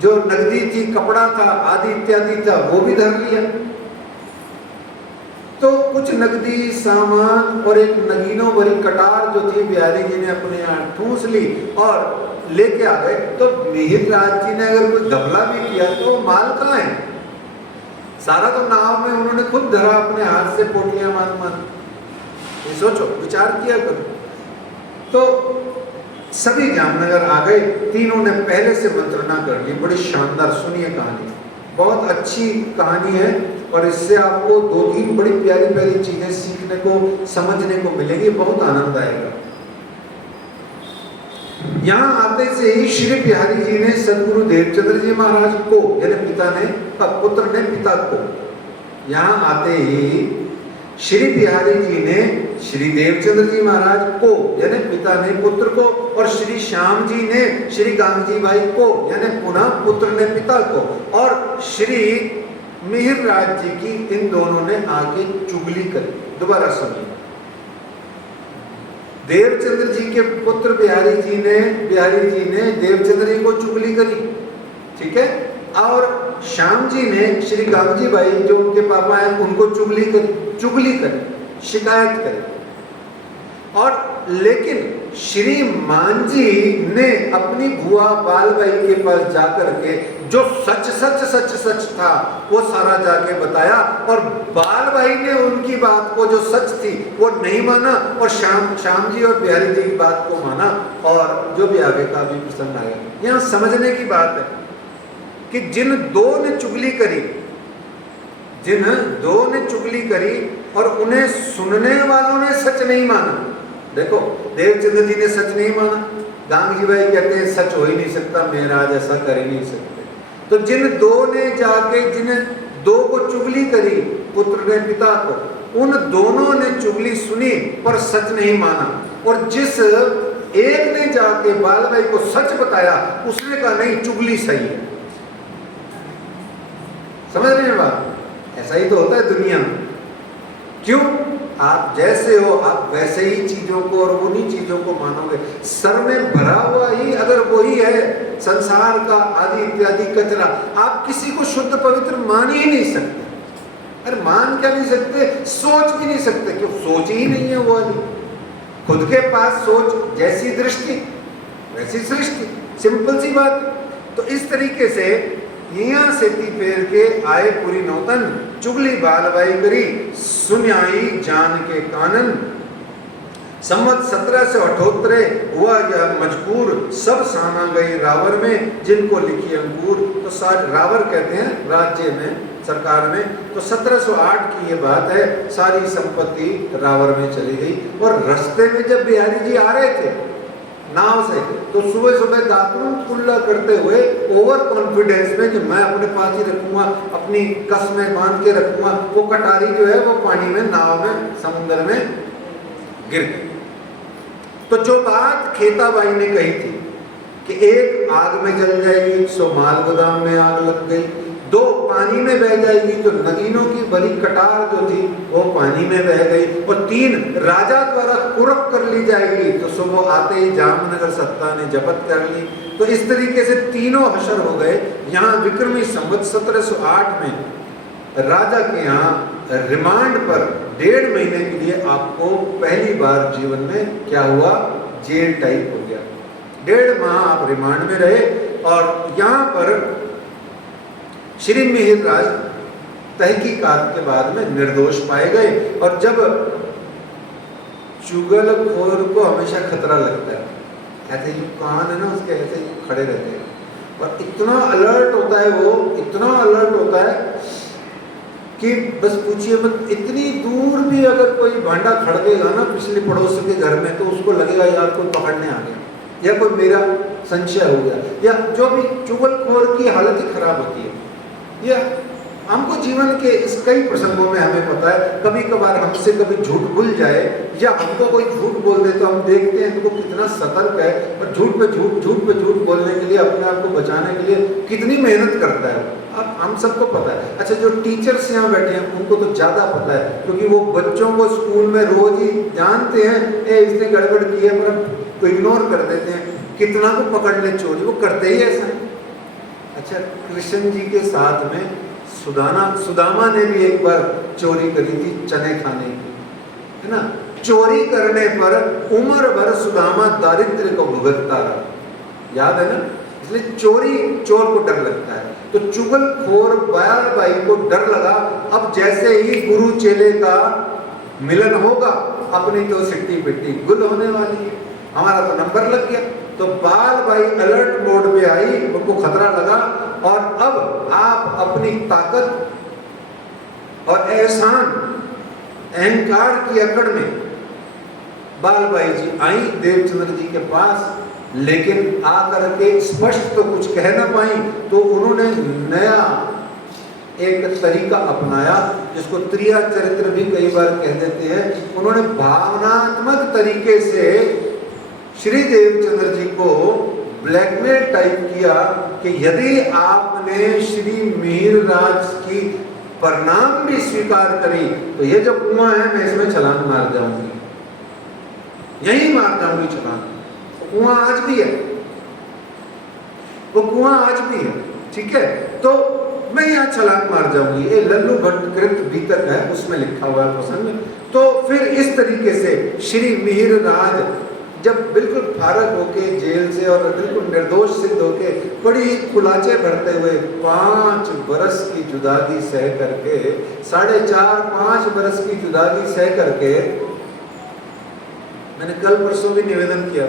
जो नगदी थी, कपड़ा था, आदि इत्यादि था, वो भी धर लिया। तो कुछ नगदी सामान और एक नगीनों भरी कटार जो थी बिहारी जी ने अपने यहाँ ठूंस ली और लेके आ गए। तो मिहिरराज जी ने अगर कोई घपला भी किया तो माल कहाँ है। सारा तो नाव में उन्होंने खुद धरा अपने हाथ से, पोटलियां मान। ये सोचो, विचार किया करो। तो सभी जामनगर आ गए, तीनों ने पहले से मंत्रणा कर ली। बड़ी शानदार, सुनिए कहानी, बहुत अच्छी कहानी है और इससे आपको 2-3 बड़ी प्यारी प्यारी चीजें सीखने को, समझने को मिलेगी, बहुत आनंद आएगा। यहाँ आते से ही श्री बिहारी जी ने सदगुरु देवचंद्र जी महाराज को, यानी पिता ने, पुत्र ने पिता को, यहाँ आते ही श्री बिहारी जी ने श्री देवचंद्र जी महाराज को, यानी पिता ने पुत्र को, और श्री श्याम जी ने श्री गांगजी भाई को, यानी पुनः पुत्र ने पिता को, और श्री मिहिरराज जी की इन दोनों ने आके चुगली करी। दोबारा सुनिए, देवचंद्र जी के पुत्र बिहारी जी ने देवचंद्र जी को चुगली करी, ठीक है, और श्याम जी ने श्री गांगजी भाई जो उनके पापा हैं उनको चुगली करी, शिकायत करी। और लेकिन श्री मांझी ने अपनी बुआ बालबाई के पास जाकर के जो सच था वो सारा जाके बताया, और बालबाई ने उनकी बात को जो सच थी वो नहीं माना, और श्याम जी और बिहारी जी की बात को माना, और जो भी आगे का भी प्रसंग आया। यहाँ समझने की बात है कि जिन दो ने चुगली करी और उन्हें सुनने वालों ने सच नहीं माना। देखो, देवचंद्र जी ने सच नहीं माना, गांगजी भाई कहते हैं सच हो ही नहीं सकता, महाराज ऐसा कर ही नहीं सकते। तो जिन दो को चुगली करी, पुत्र ने पिता को, उन दोनों ने चुगली सुनी पर सच नहीं माना, और जिस एक ने जाके बालबाई को सच बताया उसने कहा नहीं, चुगली सही है। समझ रहे हैं बात? ऐसा ही तो होता है दुनिया में। क्यों? आप जैसे हो आप वैसे ही चीजों को और उन्हीं चीजों को मानोगे। सर में भरा हुआ ही अगर वही है संसार का आदि इत्यादि कचरा, आप किसी को शुद्ध पवित्र मान ही नहीं सकते। अरे मान क्या नहीं सकते, सोच भी नहीं सकते, क्यों? सोच ही नहीं है वो वाली। खुद के पास सोच जैसी दृष्टि वैसी सृष्टि, सिंपल सी बात। तो इस तरीके से यहाँ से फेर के आए पूरी नौतन, चुगली बालबाई करी, सुन्याई जान के कानन। संवत 1778 हुआ यह मजबूर, सब साना गई रावर में, जिनको लिखी अंकुर। तो रावर कहते हैं राज्य में, सरकार में। तो 1708 की ये बात है, सारी संपत्ति रावर में चली गई। और रास्ते में जब बिहारी जी आ रहे थे नाव से, तो सुबह सुबह दातुन कुल्ला करते हुए ओवर कॉन्फिडेंस में कि मैं अपने पास ही रखूंगा, अपनी कस में बांध के रखूंगा, वो कटारी जो है वो पानी में, नाव में, समुद्र में गिर गई। तो जो बात खेताबाई ने कही थी कि एक आग में जल जाएगी, सो माल गोदाम में आग लग गई, 2 पानी में बह जाएगी, तो नगीनों की बड़ी कटार जो थी वो पानी में बह गई, और 3 राजा द्वारा कुरक कर ली जाएगी, तो सो वो आते ही जामनगर सत्ता ने जब्त कर ली। तो इस तरीके से तीनों हशर हो गए। यहाँ विक्रमी संवत 1708 में राजा के यहाँ रिमांड पर 1.5 महीने के लिए आपको पहली बार जीवन में क्या हुआ, जेल टाइप हो गया। 1.5 माह आप रिमांड में रहे, और यहाँ पर श्री मिहिरराज तहकीकात के बाद में निर्दोष पाए गए। और जब चुगलखोर को हमेशा खतरा लगता है, ऐसे ही कान है ना उसके ऐसे ही खड़े रहते हैं, और इतना अलर्ट होता है वो, इतना अलर्ट होता है कि बस पूछिए मत, इतनी दूर भी अगर कोई भांडा खड़केगा ना पिछले पड़ोस के घर में, तो उसको लगेगा यार कोई पकड़ने आ गया या कोई मेरा संशय हो गया, या जो भी चुगलखोर की हालत ही खराब होती है। या हमको जीवन के इस कई प्रसंगों में हमें पता है, कभी कभार हमसे कभी झूठ भूल जाए या हमको कोई झूठ बोल दे तो हम देखते हैं तो कितना सतर्क है और झूठ पे झूठ बोलने के लिए, अपने आप को बचाने के लिए कितनी मेहनत करता है। अब हम सबको पता है। अच्छा, जो टीचर्स यहाँ बैठे हैं उनको तो ज़्यादा पता है, क्योंकि वो बच्चों को स्कूल में रोज ही जानते हैं इसने गड़बड़ की है, पर इग्नोर कर देते हैं, कितना को पकड़ ले चोरी, वो करते ही ऐसा है। अच्छा, कृष्ण जी के साथ में सुदामा ने भी एक बार चोरी करी थी चने खाने की, है ना। चोरी करने पर उम्र भर सुदामा दारिद्र्य को भुगतता रहा, याद है ना। इसलिए चोर को डर लगता है, तो चुगलखोर बायाल भाई को डर लगा, अब जैसे ही गुरु चेले का मिलन होगा अपनी तो सिट्टी पिट्टी गुल होने वाली है, हमारा तो नंबर लग गया। तो बाल भाई अलर्ट मोड में आई, उनको खतरा लगा, और अब आप अपनी ताकत और एहसान अहंकार की अकड़ में बाल भाई जी आई देवचंद्र जी के पास, लेकिन आकर के स्पष्ट तो कुछ कह ना पाई, तो उन्होंने नया एक तरीका अपनाया, जिसको त्रिया चरित्र भी कई बार कह देते हैं। उन्होंने भावनात्मक तरीके से श्री देवचंद्र जी को ब्लैकमेल टाइप किया कि यदि आपने श्री मिहिरराज की प्रणाम भी स्वीकार करी तो ये जो कुआं है मैं इसमें छलांग मार जाऊंगी, यही मार जाऊंगी छलांग। कुआं आज भी है, वो कुआं आज भी है, ठीक है, तो मैं यहाँ छलांग मार जाऊंगी। ये लल्लू भट्टकृत बीतक है, उसमें लिखा हुआ है प्रसंग। तो फिर इस तरीके से श्री मिहिरराज जब बिल्कुल फारग होके जेल से और बिल्कुल निर्दोष सिद्ध होके बड़ी कुलाचे भरते हुए 5 बरस की जुदागी सह करके, 4.5-5 बरस की जुदागी सह करके, मैंने कल परसों भी निवेदन किया,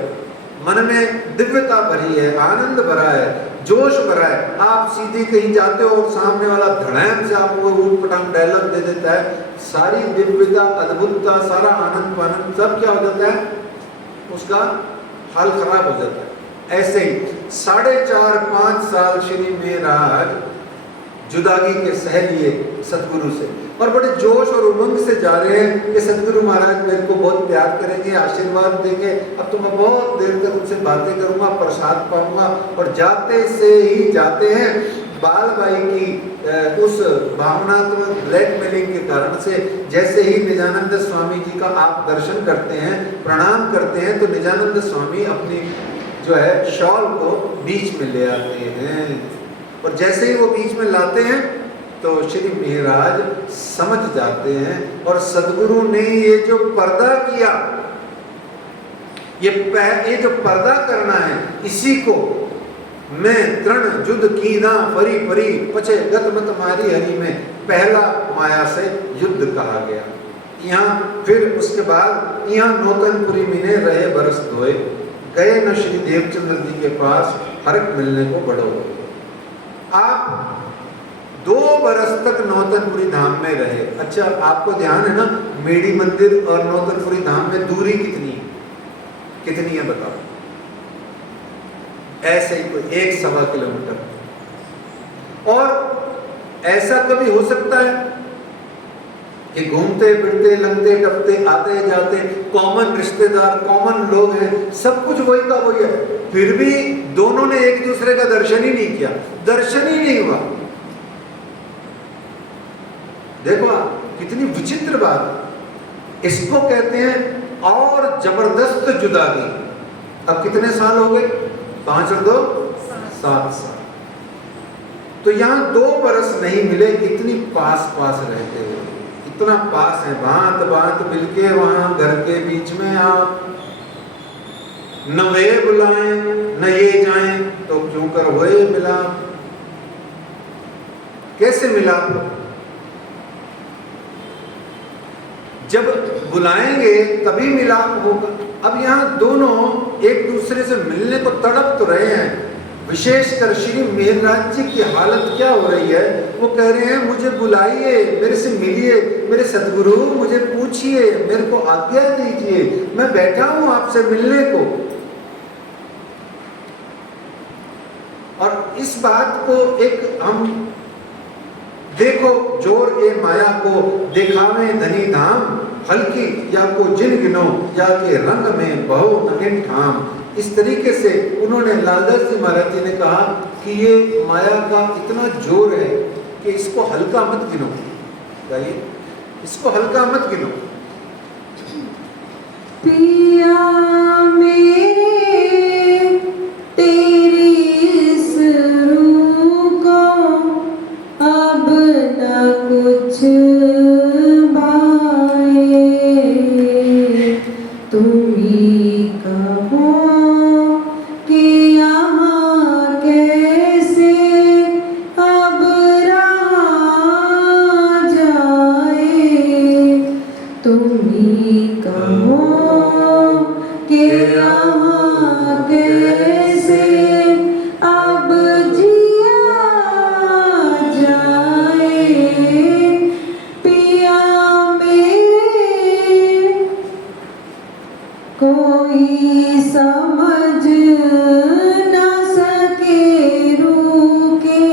मन में दिव्यता भरी है, आनंद भरा है, जोश भरा है। आप सीधे कहीं जाते हो और सामने वाला धड़ाम से आपको ऊट पटांग डायलॉग दे देता है, सारी दिव्यता, अद्भुतता, सारा आनंद पानंद सब क्या हो जाता है, उसका हाल खराब हो जाता है। ऐसे ही 4.5-5 साल श्री मिहिरराज जुदागी के सह लिए सतगुरु से, और बड़े जोश और उमंग से जा रहे हैं कि सतगुरु महाराज मेरे को बहुत प्यार करेंगे, आशीर्वाद देंगे, अब तो मैं बहुत देर तक उनसे बातें करूंगा, प्रसाद पाऊंगा। और जाते से ही जाते हैं बाल भाई की उस भावनात्मक ब्लैकमेलिंग के कारण से, जैसे ही निजानंद स्वामी जी का आप दर्शन करते हैं, प्रणाम करते हैं, तो निजानंद स्वामी अपनी जो है शॉल को बीच में ले आते हैं, और जैसे ही वो बीच में लाते हैं तो श्री मिहिरराज समझ जाते हैं, और सदगुरु ने ये जो पर्दा किया, ये जो पर्दा करना है, इसी को मैं तृण जुद कीना फरी फरी पचे गत मत मारी हरि में पहला माया से युद्ध कहा गया। यहाँ फिर उसके बाद यहाँ नौतनपुरी मिने रहे बरस धोए, गए न श्री देवचंद्र जी के पास हरक मिलने को बड़ो। आप 2 बरस तक नौतनपुरी धाम में रहे। अच्छा, आपको ध्यान है ना, मेडी मंदिर और नौतनपुरी धाम में दूरी कितनी है बताओ? ऐसे ही कोई 1-1.25 किलोमीटर। और ऐसा कभी हो सकता है कि घूमते फिरते लंगते टपते आते जाते कॉमन रिश्तेदार, कॉमन लोग हैं, सब कुछ वही का वही है, फिर भी दोनों ने एक दूसरे का दर्शन ही नहीं किया, दर्शन ही नहीं हुआ। देखो कितनी विचित्र बात। इसको कहते हैं और जबरदस्त जुदागी। अब कितने साल हो गए? 5 और 2 7 साल। तो यहाँ 2 बरस नहीं मिले, इतनी पास रहते हुए, इतना पास है, बात मिलके वहां घर के बीच में आप न वे बुलाएं न ये जाएं तो क्यों कर होए मिलाप। कैसे मिलाप? जब बुलाएंगे तभी मिलाप होगा। अब यहाँ दोनों एक दूसरे से मिलने को तड़प तो रहे हैं। विशेषकर श्री मिहिरराज जी की हालत क्या हो रही है वो कह रहे हैं मुझे बुलाइए, मेरे से मिलिए, मेरे सद्गुरु मुझे पूछिए, मेरे को आज्ञा दीजिए, मैं बैठा हूं आपसे मिलने को। और इस बात को एक हम देखो, जोर ए माया को दिखावे धनी धाम, हल्की या को जिन गिनो या के रंग में बहु नगिन ठाम। इस तरीके से उन्होंने लालदास जी महाराज जी ने कहा कि ये माया का इतना जोर है कि इसको हल्का मत गिनो। बताइए, इसको हल्का मत गिनो। पिया मेरे तेरी इस रूह को अब न कुछ भाए, तुम ही कहो कि यहाँ कैसे अब रहा जाए, तुम ही कहो कि यहाँ कैसे अब जिया जाए। पिया मेरे कोई समझ न सके रूह के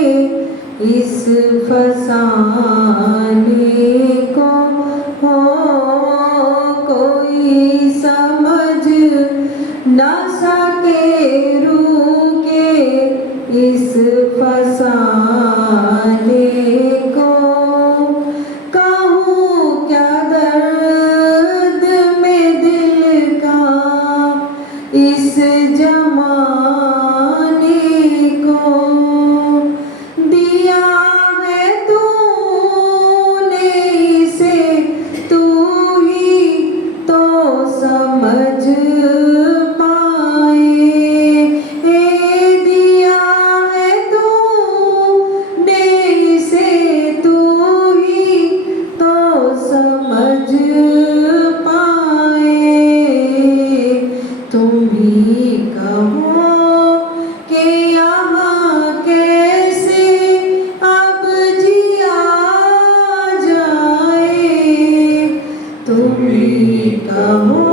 इस फसाने को, हो कोई समझ न सके रूह के इस फसाने को। कहूँ क्या दर्द में दिल का इस जमाने को, दिया है तूने इसे तू ही तो समझ पाए, दिया है तूने इसे तू ही तो समझ पाए, तुम ही कहो कि यहाँ कैसे अब जिया जाए, तुम ही कहो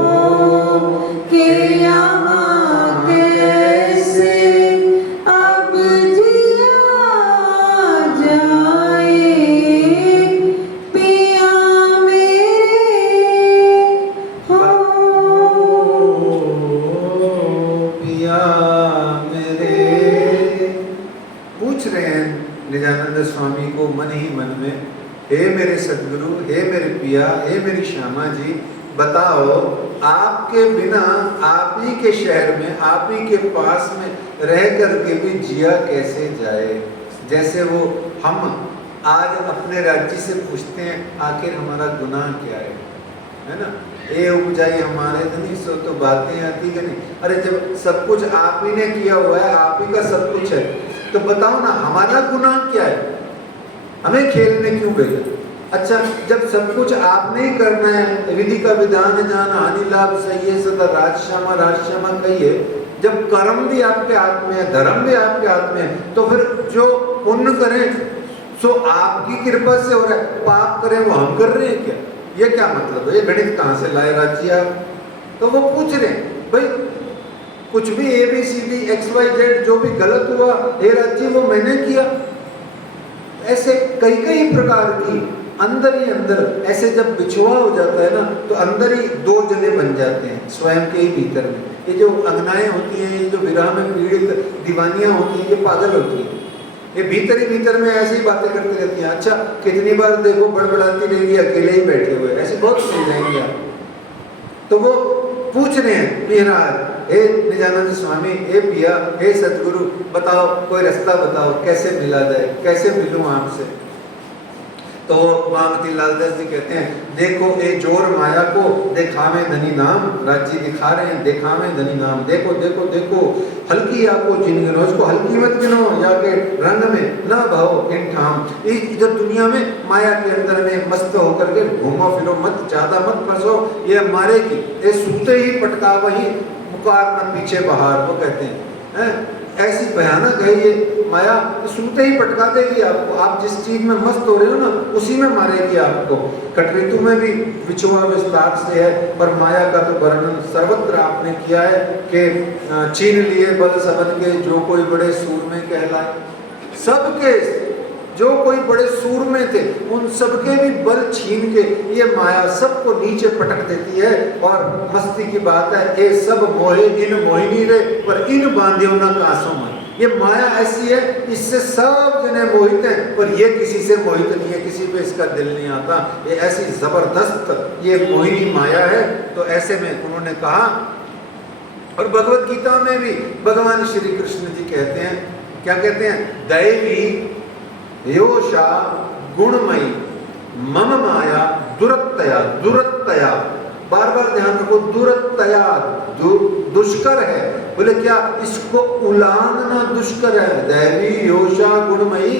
कि यहाँ कैसे अब जिया जाए। पिया मेरे हो पिया मेरे, पूछ रहे हैं निजानंद स्वामी को मन ही मन में, हे मेरे सद्गुरु, हे मेरे पिया, हे मेरी श्यामा जी, बताओ आपके बिना आप ही के शहर में, आप ही के पास में रह करके भी जिया कैसे जाए। जैसे वो हम आज अपने राज्य से पूछते हैं आखिर हमारा गुनाह क्या है ना। ए उपजाई हमारे धनी सो तो बातें आती कि नहीं। अरे जब सब कुछ आप ही ने किया हुआ है, आप ही का सब कुछ है, तो बताओ ना हमारा गुनाह क्या है, हमें खेलने क्यों भेजा। अच्छा, जब सब कुछ आपने ही करना है, विधि का विधान जान हानि लाभ सही है सदा राजश्यामा कहिए, जब कर्म भी आपके हाथ में है, धर्म भी आपके हाथ में है, तो फिर जो पुण्य करें सो आपकी कृपा से हो रहा है, पाप करें वो हम कर रहे हैं क्या। ये क्या मतलब है, ये गणित कहाँ से लाए राज्य आप। तो वो पूछ रहे हैं भाई कुछ भी ABCD XYZ जो भी गलत हुआ हे राज्य वो मैंने किया। ऐसे कई कई प्रकार की अंदर ही अंदर ऐसे जब बिछुआ हो जाता है ना, तो अंदर ही दो जने बन जाते हैं स्वयं के ही भीतर में। ये जो अंगनाएं होती हैं, ये जो विरह में पीड़ित दीवानियां होती हैं, ये पागल होती हैं, ये भीतर ही भीतर में ऐसी ही बातें करती रहती हैं। अच्छा, कितनी बार देखो बड़बड़ाती रहेंगी, अकेले ही बैठे हुए, ऐसे बहुत सुन जाएंगे आप। तो वो पूछ रहे हैं महाराज, हे निजानंद स्वामी, हे पिया, हे सतगुरु, बताओ कोई रास्ता बताओ, कैसे मिला जाए, कैसे मिलूं आपसे। तो महामती लालदास जी कहते हैं, देखो ए जोर माया को दिखावे धनी नाम, राज्य दिखा रहे हैं दिखावे धनी नाम। देखो देखो देखो, हल्की आपको जिन गिनो, इसको हल्की मत गिनो, जाके रंग में न भाव इन ठाम। इस जब दुनिया में माया के अंदर में मस्त होकर के घूमो फिरो मत, ज्यादा मत फंसो, ये मारेगी। ये सूते ही पटका वही मुकार न पीछे बहार, वो कहते हैं ऐसी भयानक है ये माया, सुनते ही पटका देगी आपको। आप जिस चीज में मस्त हो रहे हो ना, उसी में मारेगी आपको। कटऋतु में भी विछुआ विस्तार से है, पर माया का तो वर्णन सर्वत्र आपने किया है कि छीन लिए बल सबन के जो कोई बड़े सूरमे कहलाए। सबके जो कोई बड़े सूरमे थे उन सबके भी बल छीन के ये माया सबको नीचे पटक देती है। और मस्ती की बात है, ये सब मोहे इन मोहिनी रे पर इन बांधियो ना कांसों में। ये माया ऐसी है, इससे सब जने मोहित हैं, पर ये किसी से मोहित नहीं है, किसी पे इसका दिल नहीं आता। ये ऐसी जबरदस्त ये मोहिनी माया है। तो ऐसे में उन्होंने कहा, और भगवत गीता में भी भगवान श्री कृष्ण जी कहते हैं, क्या कहते हैं, दैवी योषा गुणमयी मम माया दुरत्तया। दुरत्तया बार बार ध्यान रखो, दुरत्तया दुष्कर है। बोले क्या, इसको उलांघना दुष्कर है। दैवी योषा गुणमयी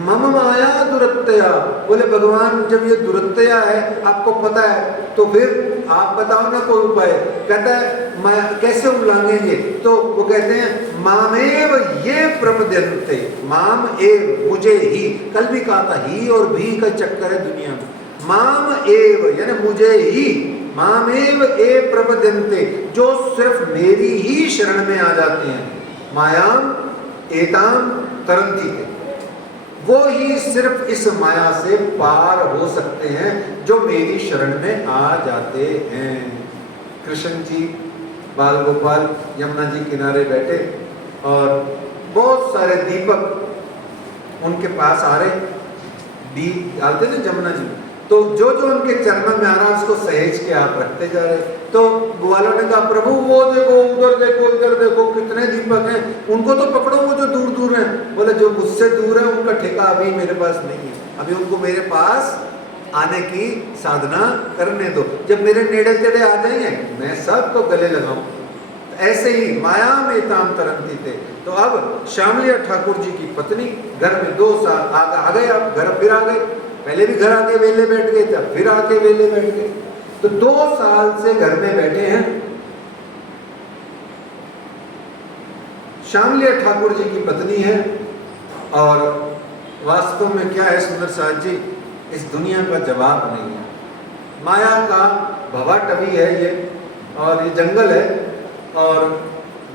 मम माया दुरत्तया। बोले भगवान जब ये दुरत्तया है, आपको पता है, तो फिर आप बताओ ना कोई उपाय। कहता है माया कैसे उल्लांघेंगे? तो वो कहते हैं मामेव ये प्रपद्यन्ते। माम एव मुझे ही, कल भी कहा था, ही और भी का चक्कर है दुनिया में। माम एव यानी मुझे ही, मामेव ए प्रपद्यन्ते, जो सिर्फ मेरी ही शरण में आ जाते हैं। मायाम एताम तरंती, वो ही सिर्फ इस माया से पार हो सकते हैं जो मेरी शरण में आ जाते हैं। कृष्ण जी बाल गोपाल यमुना जी किनारे बैठे और बहुत सारे दीपक उनके पास आ रहे, दीप डालते ना जमुना जी, तो जो जो उनके चरणों में आ रहा उसको सहेज के आप रखते जा रहे। तो ग्वालों ने कहा प्रभु वो देखो, उधर देखो, इधर देखो, कितने दीपक हैं, उनको तो पकड़ो वो जो दूर दूर हैं। बोले जो मुझसे दूर है उनका ठेका अभी मेरे पास नहीं है, अभी उनको मेरे पास आने की साधना करने दो। जब मेरे नेड़े तेड़े आ जाएंगे मैं सबको गले लगाऊं। ऐसे ही माया में ताम तरंती थे। तो अब श्यामलिया ठाकुर जी की पत्नी घर में 2 साल आ गए, आप घर फिर आ गए, पहले भी घर आके वेले बैठ गए थे, फिर आके वेले बैठ गए। तो 2 साल से घर में बैठे हैं। श्यामलिया ठाकुर जी की पत्नी है। और वास्तव में क्या है सुंदर साथ जी, इस दुनिया का जवाब नहीं है। माया का भवाटवी है ये, और ये जंगल है। और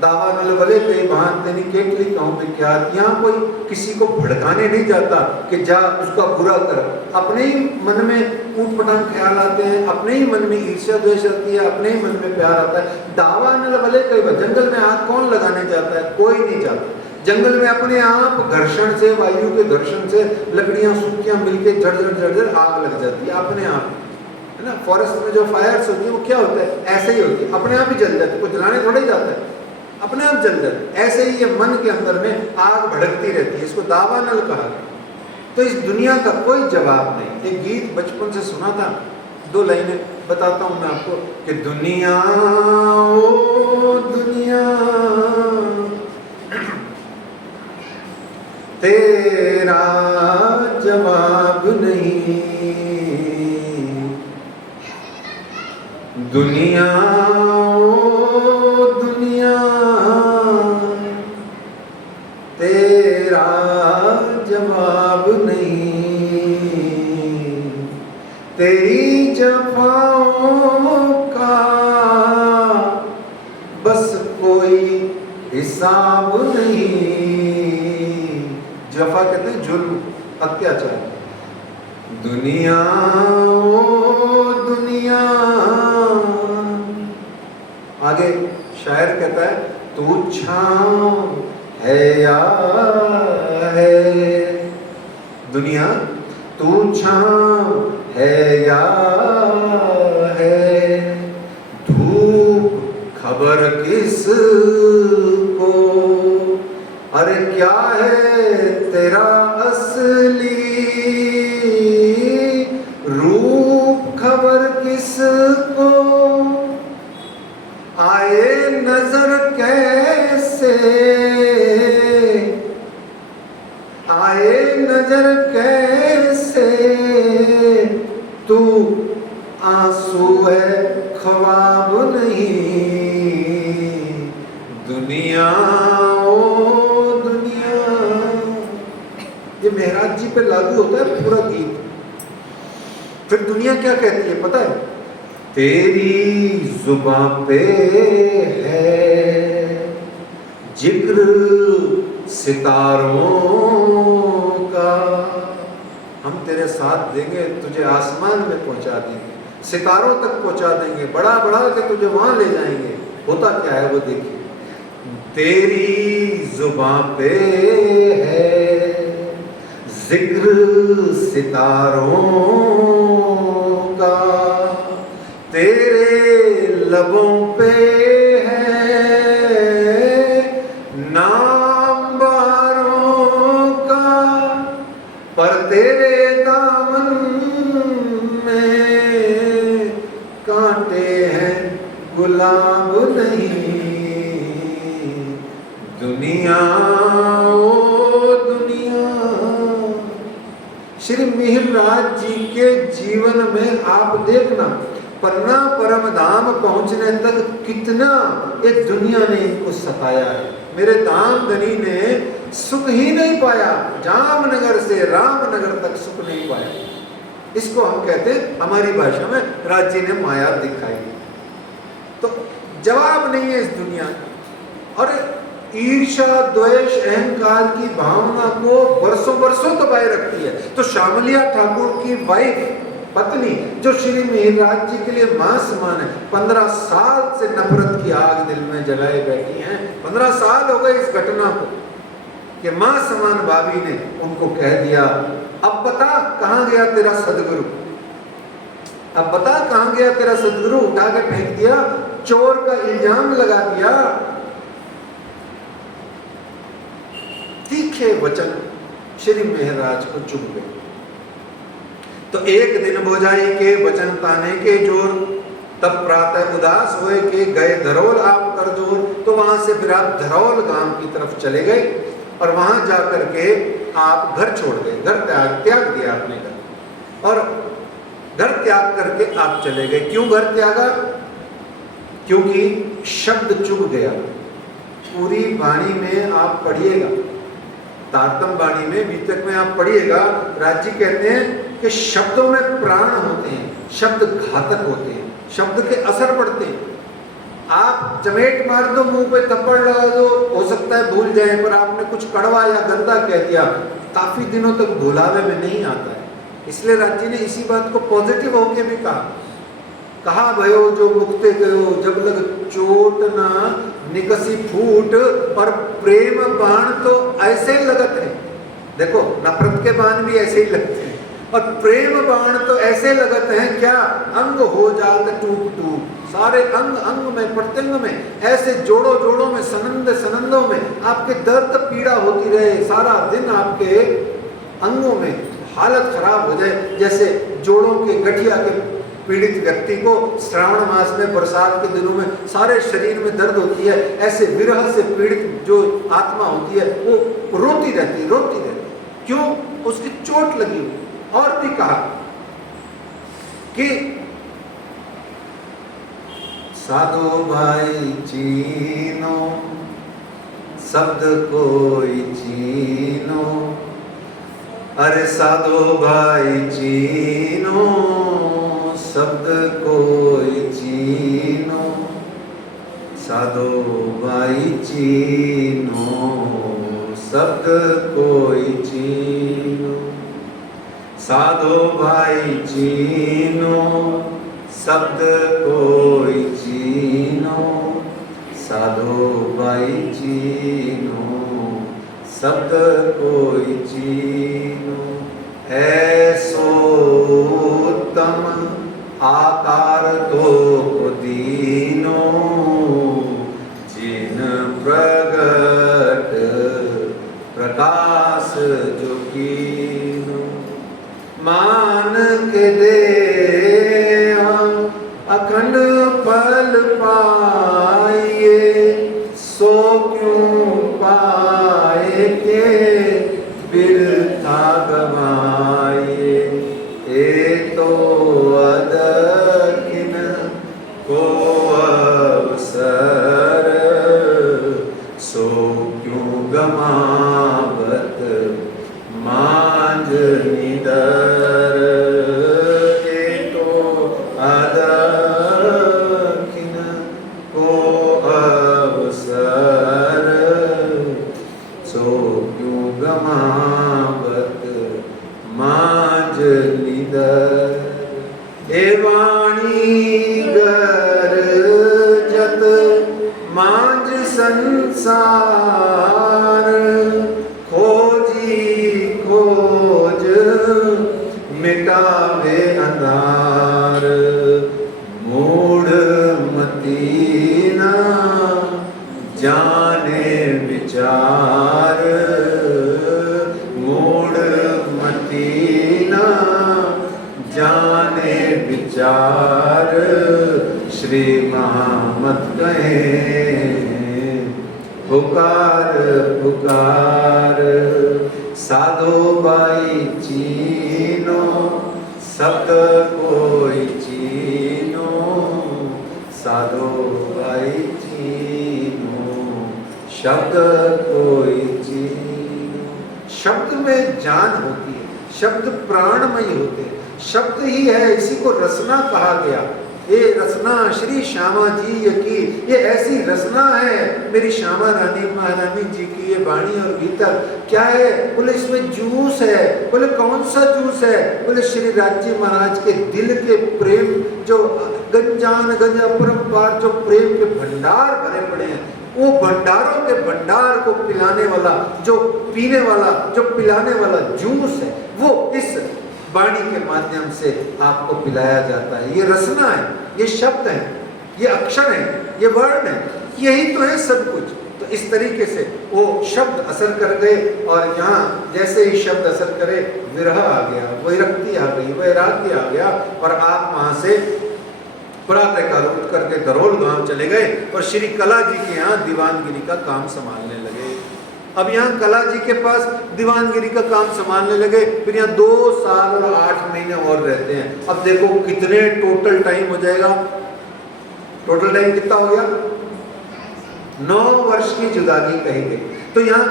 दावा नलवले पे भांतनी केटली कहूँ पे क्या, यहाँ कोई किसी को भड़काने नहीं जाता कि जा उसका बुरा कर। अपने ही मन में ऊटपटांग ख्याल आते हैं, अपने ही मन में ईर्ष्या द्वेष आती है, अपने ही मन में प्यार आता है। दावा नलवले कई बार जंगल में हाथ कौन लगाने जाता है? कोई नहीं जाता। जंगल में अपने आप घर्षण से, वायु के घर्षण से लकड़ियां सूखियां मिलके झड़ आग लग जाती है अपने आप, है ना। फॉरेस्ट में जो फायर्स होती है वो क्या होता है, ऐसे ही होती है, अपने आप ही जल जाती है, कोई जलाने थोड़े जाता है, अपने आप जल जाती है। ऐसे ही ये मन के अंदर में आग भड़कती रहती है, इसको दावानल कहा गया। तो इस दुनिया का कोई जवाब नहीं। एक गीत बचपन से सुना था, 2 लाइनें बताता हूं मैं आपको कि दुनिया ओ दुनिया तेरा जवाब नहीं, दुनिया ओ दुनिया तेरा जवाब नहीं, तेरी जफाओं का बस कोई हिसाब नहीं। जफा कहते हैं जुल्म, अत्याचार। दुनिया ओ दुनिया, आगे शायर कहता है तू छाँव है या है, दुनिया तू छाँव है या है, धूप खबर किस को, अरे क्या है तेरा असली रूप खबर किसको, आए नजर कैसे, आए नजर कैसे, तू आंसू है ख्वाब नहीं, दुनिया ओ महाराज जी पे लागू होता है पूरा गीत। फिर दुनिया क्या कहती है पता है? तेरी जुबान पे है जिक्र सितारों का, हम तेरे साथ देंगे, तुझे आसमान में पहुंचा देंगे, सितारों तक पहुंचा देंगे, बढ़ा बढ़ा के तुझे वहां ले जाएंगे। होता क्या है वो देखिए, तेरी जुबान पे है जिक्र सितारों का, तेरे लबों पे है नाम बहारों का, पर तेरे दामन में कांटे हैं गुलाब नहीं। दुनिया ओ दुनिया। श्री मिहिरराज जी के जीवन में आप देखना, पन्ना परम धाम पहुंचने तक कितना ये दुनिया ने इनको सताया है। मेरे धामधनी ने सुख ही नहीं पाया, जामनगर से रामनगर तक सुख नहीं पाया। इसको हम कहते हैं हमारी भाषा में राज्य ने माया दिखाई। तो जवाब नहीं है इस दुनिया। और ईर्ष्या द्वेष अहंकार की भावना को वर्षों वर्षों दबाए रखती है। तो श्यामलिया ठाकुर की वाइफ पत्नी जो श्री मिहिरराज जी के लिए मां समान है, 15 साल से नफरत की आग दिल में जलाए बैठी हैं। 15 साल हो गए इस घटना को कि मां समान भाभी ने उनको कह दिया, अब बता कहां गया तेरा सदगुरु, अब बता कहां गया तेरा सदगुरु। उठा के फेंक दिया, चोर का इल्जाम लगा दिया। तीखे वचन श्री मिहिरराज को चुभ गए। तो एक दिन भोजाई के वचन ताने के जोर, तब प्रातः उदास हुए कि गए धरौल आप कर जोर। तो वहां से फिर आप धरौल गांव की तरफ चले गए और वहां जाकर के आप घर छोड़ गए, घर त्याग दिया आपने घर, और घर त्याग करके आप चले गए। क्यों घर त्यागा? क्योंकि शब्द चुभ गया। पूरी वाणी में आप पढ़िएगा, तारतम वाणी में वितक में आप पढ़िएगा, राज जी कहते हैं कि शब्दों में प्राण होते हैं, शब्द घातक होते हैं, शब्द के असर पड़ते हैं। आप चमेट मार दो, मुंह पे थप्पड़ लगा दो, हो सकता है भूल जाए, पर आपने कुछ कड़वा या गंदा कह दिया, काफी दिनों तक भुलावे में नहीं आता है। इसलिए राज जी ने इसी बात को पॉजिटिव होके भी कहा भयो जो मुक्ते गयो, जब लग चोट ना निकसी फूट। और प्रेम बाण तो ऐसे लगत है, देखो नफरत के बाण भी ऐसे ही लगते हैं, और प्रेम बाण तो ऐसे लगत हैं क्या, अंग हो जात टूट टूट, सारे अंग अंग में प्रत्यंग में ऐसे जोड़ों जोड़ों में सनंदों में आपके दर्द पीड़ा होती रहे, सारा दिन आपके अंगों में हालत खराब हो जाए। जैसे जोड़ों के गठिया के पीड़ित व्यक्ति को श्रावण मास में बरसात के दिनों में सारे शरीर में दर्द होती है, ऐसे विरह से पीड़ित जो आत्मा होती है वो रोती रहती है। क्यों? उसकी चोट लगी हुई। और भी कहा कि साधो भाई चीनो शब्द कोई चीनो, अरे साधो भाई चीनो शब्द कोई चीनो, साधो भाई चीनो शब्द कोई चीनो, साधो भाई चीनो शब्द कोई चीनो, साधो भाई चीनो शब्द कोई चीनो। ऐसो उत्तम आकार तो दीनो, जिन प्रगट प्रकाश जो कीनो, मान के दे अखंड फल पाइए, सो क्यों पाए के बिरथा गवाए। एक तो अदकिन को अवसर, सो क्यों गमावत माँ जाने विचार श्री महामत कहें। पुकार पुकार साधो बाई चीनो, सत कोई चीनो, साधो बाई चीनो, शब्द कोई चीनो। शब्द में जान होती है, शब्द प्राणमय होते हैं, शब्द ही है, इसी को रसना कहा गया। ये रसना श्री श्यामा जी की, ये ऐसी रसना है मेरी श्यामा रानी महारानी जी की। ये वाणी और भीतर क्या है? बोले इसमें जूस है। बोले कौन सा जूस है? बोले श्री राज्य महाराज के दिल के प्रेम, जो गंजान गंज अपरंपार जो प्रेम के भंडार भरे पड़े हैं, वो भंडारों के भंडार को पिलाने वाला, जो पीने वाला, जो पिलाने वाला जूस है, वो इस वाणी के माध्यम से आपको पिलाया जाता है। ये रसना है, ये शब्द है, ये अक्षर है, ये वर्ण है, यही तो है सब कुछ। तो इस तरीके से वो शब्द असर कर गए, और यहाँ जैसे ही शब्द असर करे विरह आ गया, वैरक्ति आ गई, वैराग्य आ गया, और आप वहां से प्रातःकाल उठ करके धरोल गांव चले गए और श्री कला जी के यहाँ दीवानगिरी का काम संभालने लगे। अब यहाँ कला जी के पास दीवानगिरी का काम संभालने लगे, फिर यहाँ 2 साल और 8 महीने और रहते हैं। अब देखो कितने टोटल टाइम हो जाएगा, टोटल टाइम कितना हो गया? 9 वर्ष की जुदागी कही गई। तो यहाँ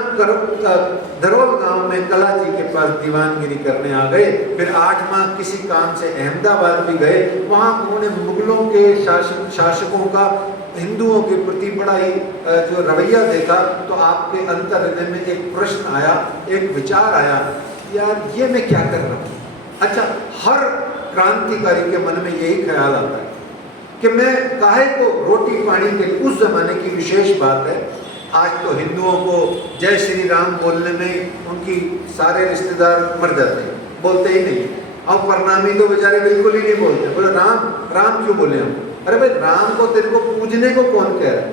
धरोल गांव में कला जी के पास दीवानगिरी करने आ गए। फिर 8 माह किसी काम से अहमदाबाद भी गए। वहाँ उन्होंने मुगलों के शासकों का हिंदुओं के प्रति बड़ा ही जो रवैया देखा, तो आपके अंतर हृदय में एक प्रश्न आया, एक विचार आया, यार ये मैं क्या कर रहा हूँ। अच्छा, हर क्रांतिकारी के मन में यही ख्याल आता है कि मैं काहे को रोटी पानी के लिए, उस जमाने की विशेष बात है। आज तो हिंदुओं को जय श्री राम बोलने में उनकी सारे रिश्तेदार मर जाते हैं, बोलते ही नहीं। अब प्रणामी तो बेचारे बिल्कुल ही नहीं बोलते, बोले राम राम क्यों बोले हम? अरे भाई, राम को तेरे को पूजने को कौन कह रहा है?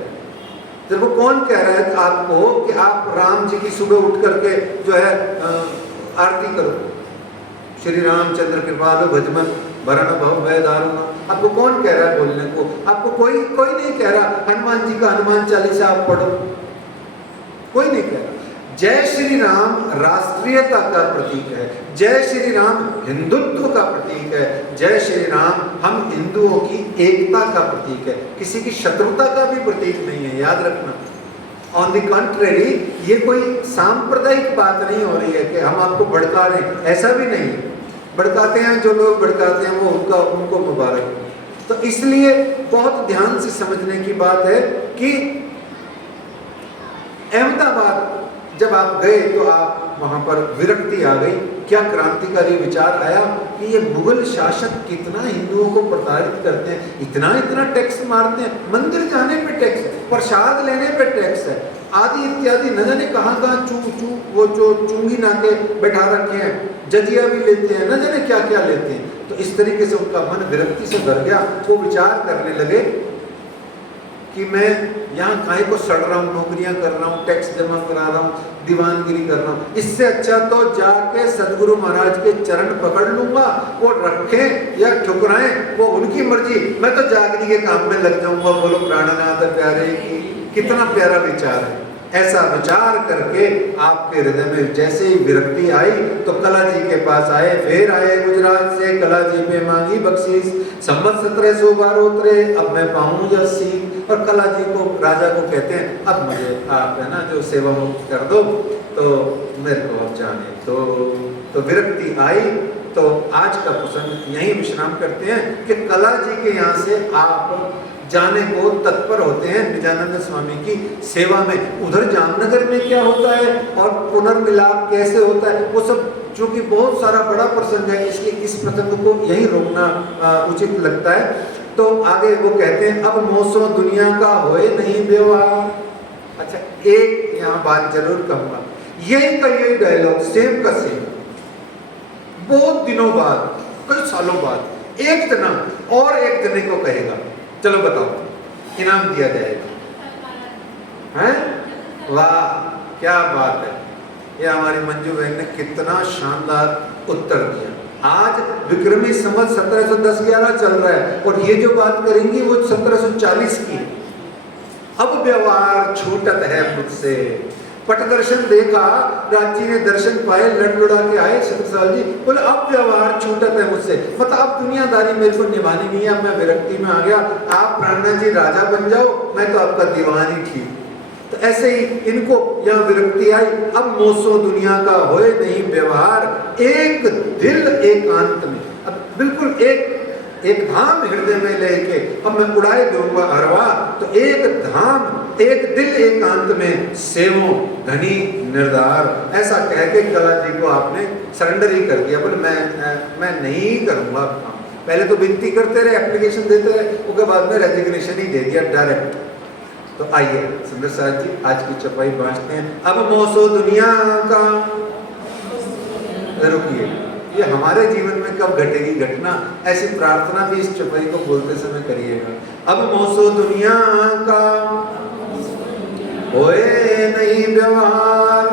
तेरे को कौन कह रहा है आपको कि आप राम जी की सुबह उठ करके जो है आरती करो, श्री रामचंद्र कृपालु भजमन भरण भव भय दारुण। आपको कौन कह रहा है बोलने को? आपको कोई नहीं कह रहा। हनुमान जी का हनुमान चालीसा आप पढ़ो, कोई नहीं कह रहा। जय श्री राम राष्ट्रीयता का प्रतीक है, जय श्री राम हिंदुत्व का प्रतीक है, जय श्री राम हम हिंदुओं की एकता का प्रतीक है, किसी की शत्रुता का भी प्रतीक नहीं है, याद रखना। ऑन द कंट्रेरी, ये कोई सांप्रदायिक बात नहीं हो रही है कि हम आपको भड़का रहे हैं, ऐसा भी नहीं। भड़काते हैं जो लोग भड़काते हैं वो उनको मुबारक। तो इसलिए बहुत ध्यान से समझने की बात है कि अहमदाबाद जब आप गए तो आप वहां पर विरक्ति आ गई। क्या क्रांतिकारी विचार आया कि ये मुगल शासक कितना हिंदुओं को प्रताड़ित करते हैं, इतना टैक्स मारते हैं, मंदिर जाने पे टैक्स है, प्रसाद लेने पे टैक्स है, आदि इत्यादि, न जाने कहाँ वो जो चुंगी नाके बैठा रखे हैं, जजिया भी लेते हैं, न जाने क्या क्या लेते हैं। तो इस तरीके से उनका मन विरक्ति से भर गया। वो विचार करने लगे कि मैं यहाँ काहे को सड़ रहा हूँ, नौकरियाँ कर रहा हूँ, टैक्स जमा करा रहा हूँ, दीवानगिरी कर रहा हूँ, इससे अच्छा तो जाके सदगुरु महाराज के चरण पकड़ लूंगा, वो रखें या ठुकराएं वो उनकी मर्जी, मैं तो जागने के काम में लग जाऊंगा। बोलो प्राणनाथ प्यारे की, कितना प्यारा विचार है। ऐसा विचार करके आपके हृदय में जैसे ही विरक्ति आई तो कला जी के पास आए। फिर आए गुजरात से, कला जी पे मांगी बख्शीश, संवत 1712 अब मैं पाऊँ या सीख। और कला जी को, राजा को कहते हैं अब मुझे आप है ना जो सेवा मुक्त कर दो, तो मेरे को अब जाने तो विरक्ति आई। तो आज का प्रसंग यही विश्राम करते हैं कि कला जी के यहाँ से आप जाने को तत्पर होते हैं निजानंद स्वामी की सेवा में। उधर जामनगर में क्या होता है और पुनर्मिलाप कैसे होता है, वो सब चूंकि बहुत सारा बड़ा प्रसंग है, इसलिए इस प्रसंग को यही रोकना उचित लगता है। तो आगे वो कहते हैं अब मौसम दुनिया का होए नहीं व्यवहार। अच्छा, एक यहाँ बात जरूर कहूँगा, यही का यही डायलॉग सेम का सेम बहुत दिनों बाद, कई सालों बाद एक जना और एक जने को कहेगा। चलो बताओ, इनाम दिया जाएगा। हैं? वाह, क्या बात है। ये हमारी मंजू बहन ने कितना शानदार उत्तर दिया। आज विक्रमी संवत 1710-11 चल रहा है और ये जो बात करेंगी वो 1740 की। अब व्यवहार छूटत है मुझसे। पट दर्शन देखा, राजी ने दर्शन पाए, लड़लुड़ा के आए छत्रसाल जी, बोले अब व्यवहार छूटत है मुझसे, मतलब अब दुनियादारी मेरे को निभानी नहीं है, अब मैं विरक्ति में आ गया, आप प्राणनाथ जी राजा बन जाओ, मैं तो आपका दीवान ही ठीक। तो ऐसे ही इनको यहाँ विरक्ति आई, अब मोसो दुनिया का होए नहीं व्यवहार, एक दिल एकांत में, अब बिल्कुल एक धाम हृदय में लेके अब मैं उड़ाए दूंगा अरवा, तो एक धाम एक दिल एकांत में सेवो धनी निर्धार, ऐसा कह के कला जी को आपने सरेंडर ही कर दिया। बोले मैं नहीं करूंगा काम। पहले तो विनती करते रहे, एप्लीकेशन देते रहे, उसके बाद में रेजिग्नेशन ही दे दिया डायरेक्ट। तो आइए सुंदर साहब जी आज की चपाई बांटते हैं। अब मोसो दुनिया का, रुकिए, ये हमारे जीवन में कब घटेगी घटना, ऐसी प्रार्थना भी इस चपाई को बोलते समय करिएगा। अब मोसो दुनिया का होए नहीं व्यवहार,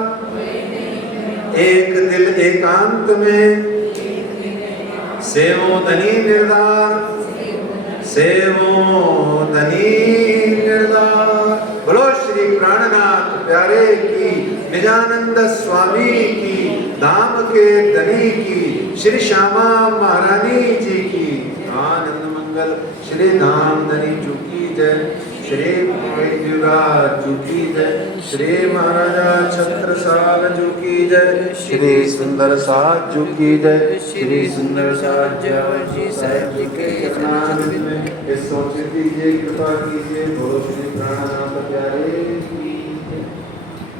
एक दिल एकांत में सेवो धनी निर्धार, सेवो धनी निर्धार। बोलो श्री प्राणनाथ प्यारे की, निजानंद स्वामी की, धाम के धनी की, श्री श्यामा महारानी जी की आनंद मंगल। श्री धाम धनी जी की जय, श्री युवराज जी की जय, श्री महाराजा छत्रसाल जी की जय, श्री सुंदर साज जी की जय, श्री सुंदर साज जी साहब जी के चरणारविंद में इस सोच दीजिए, कृपा कीजिए। बोलो श्री प्राणनाथ प्यारे।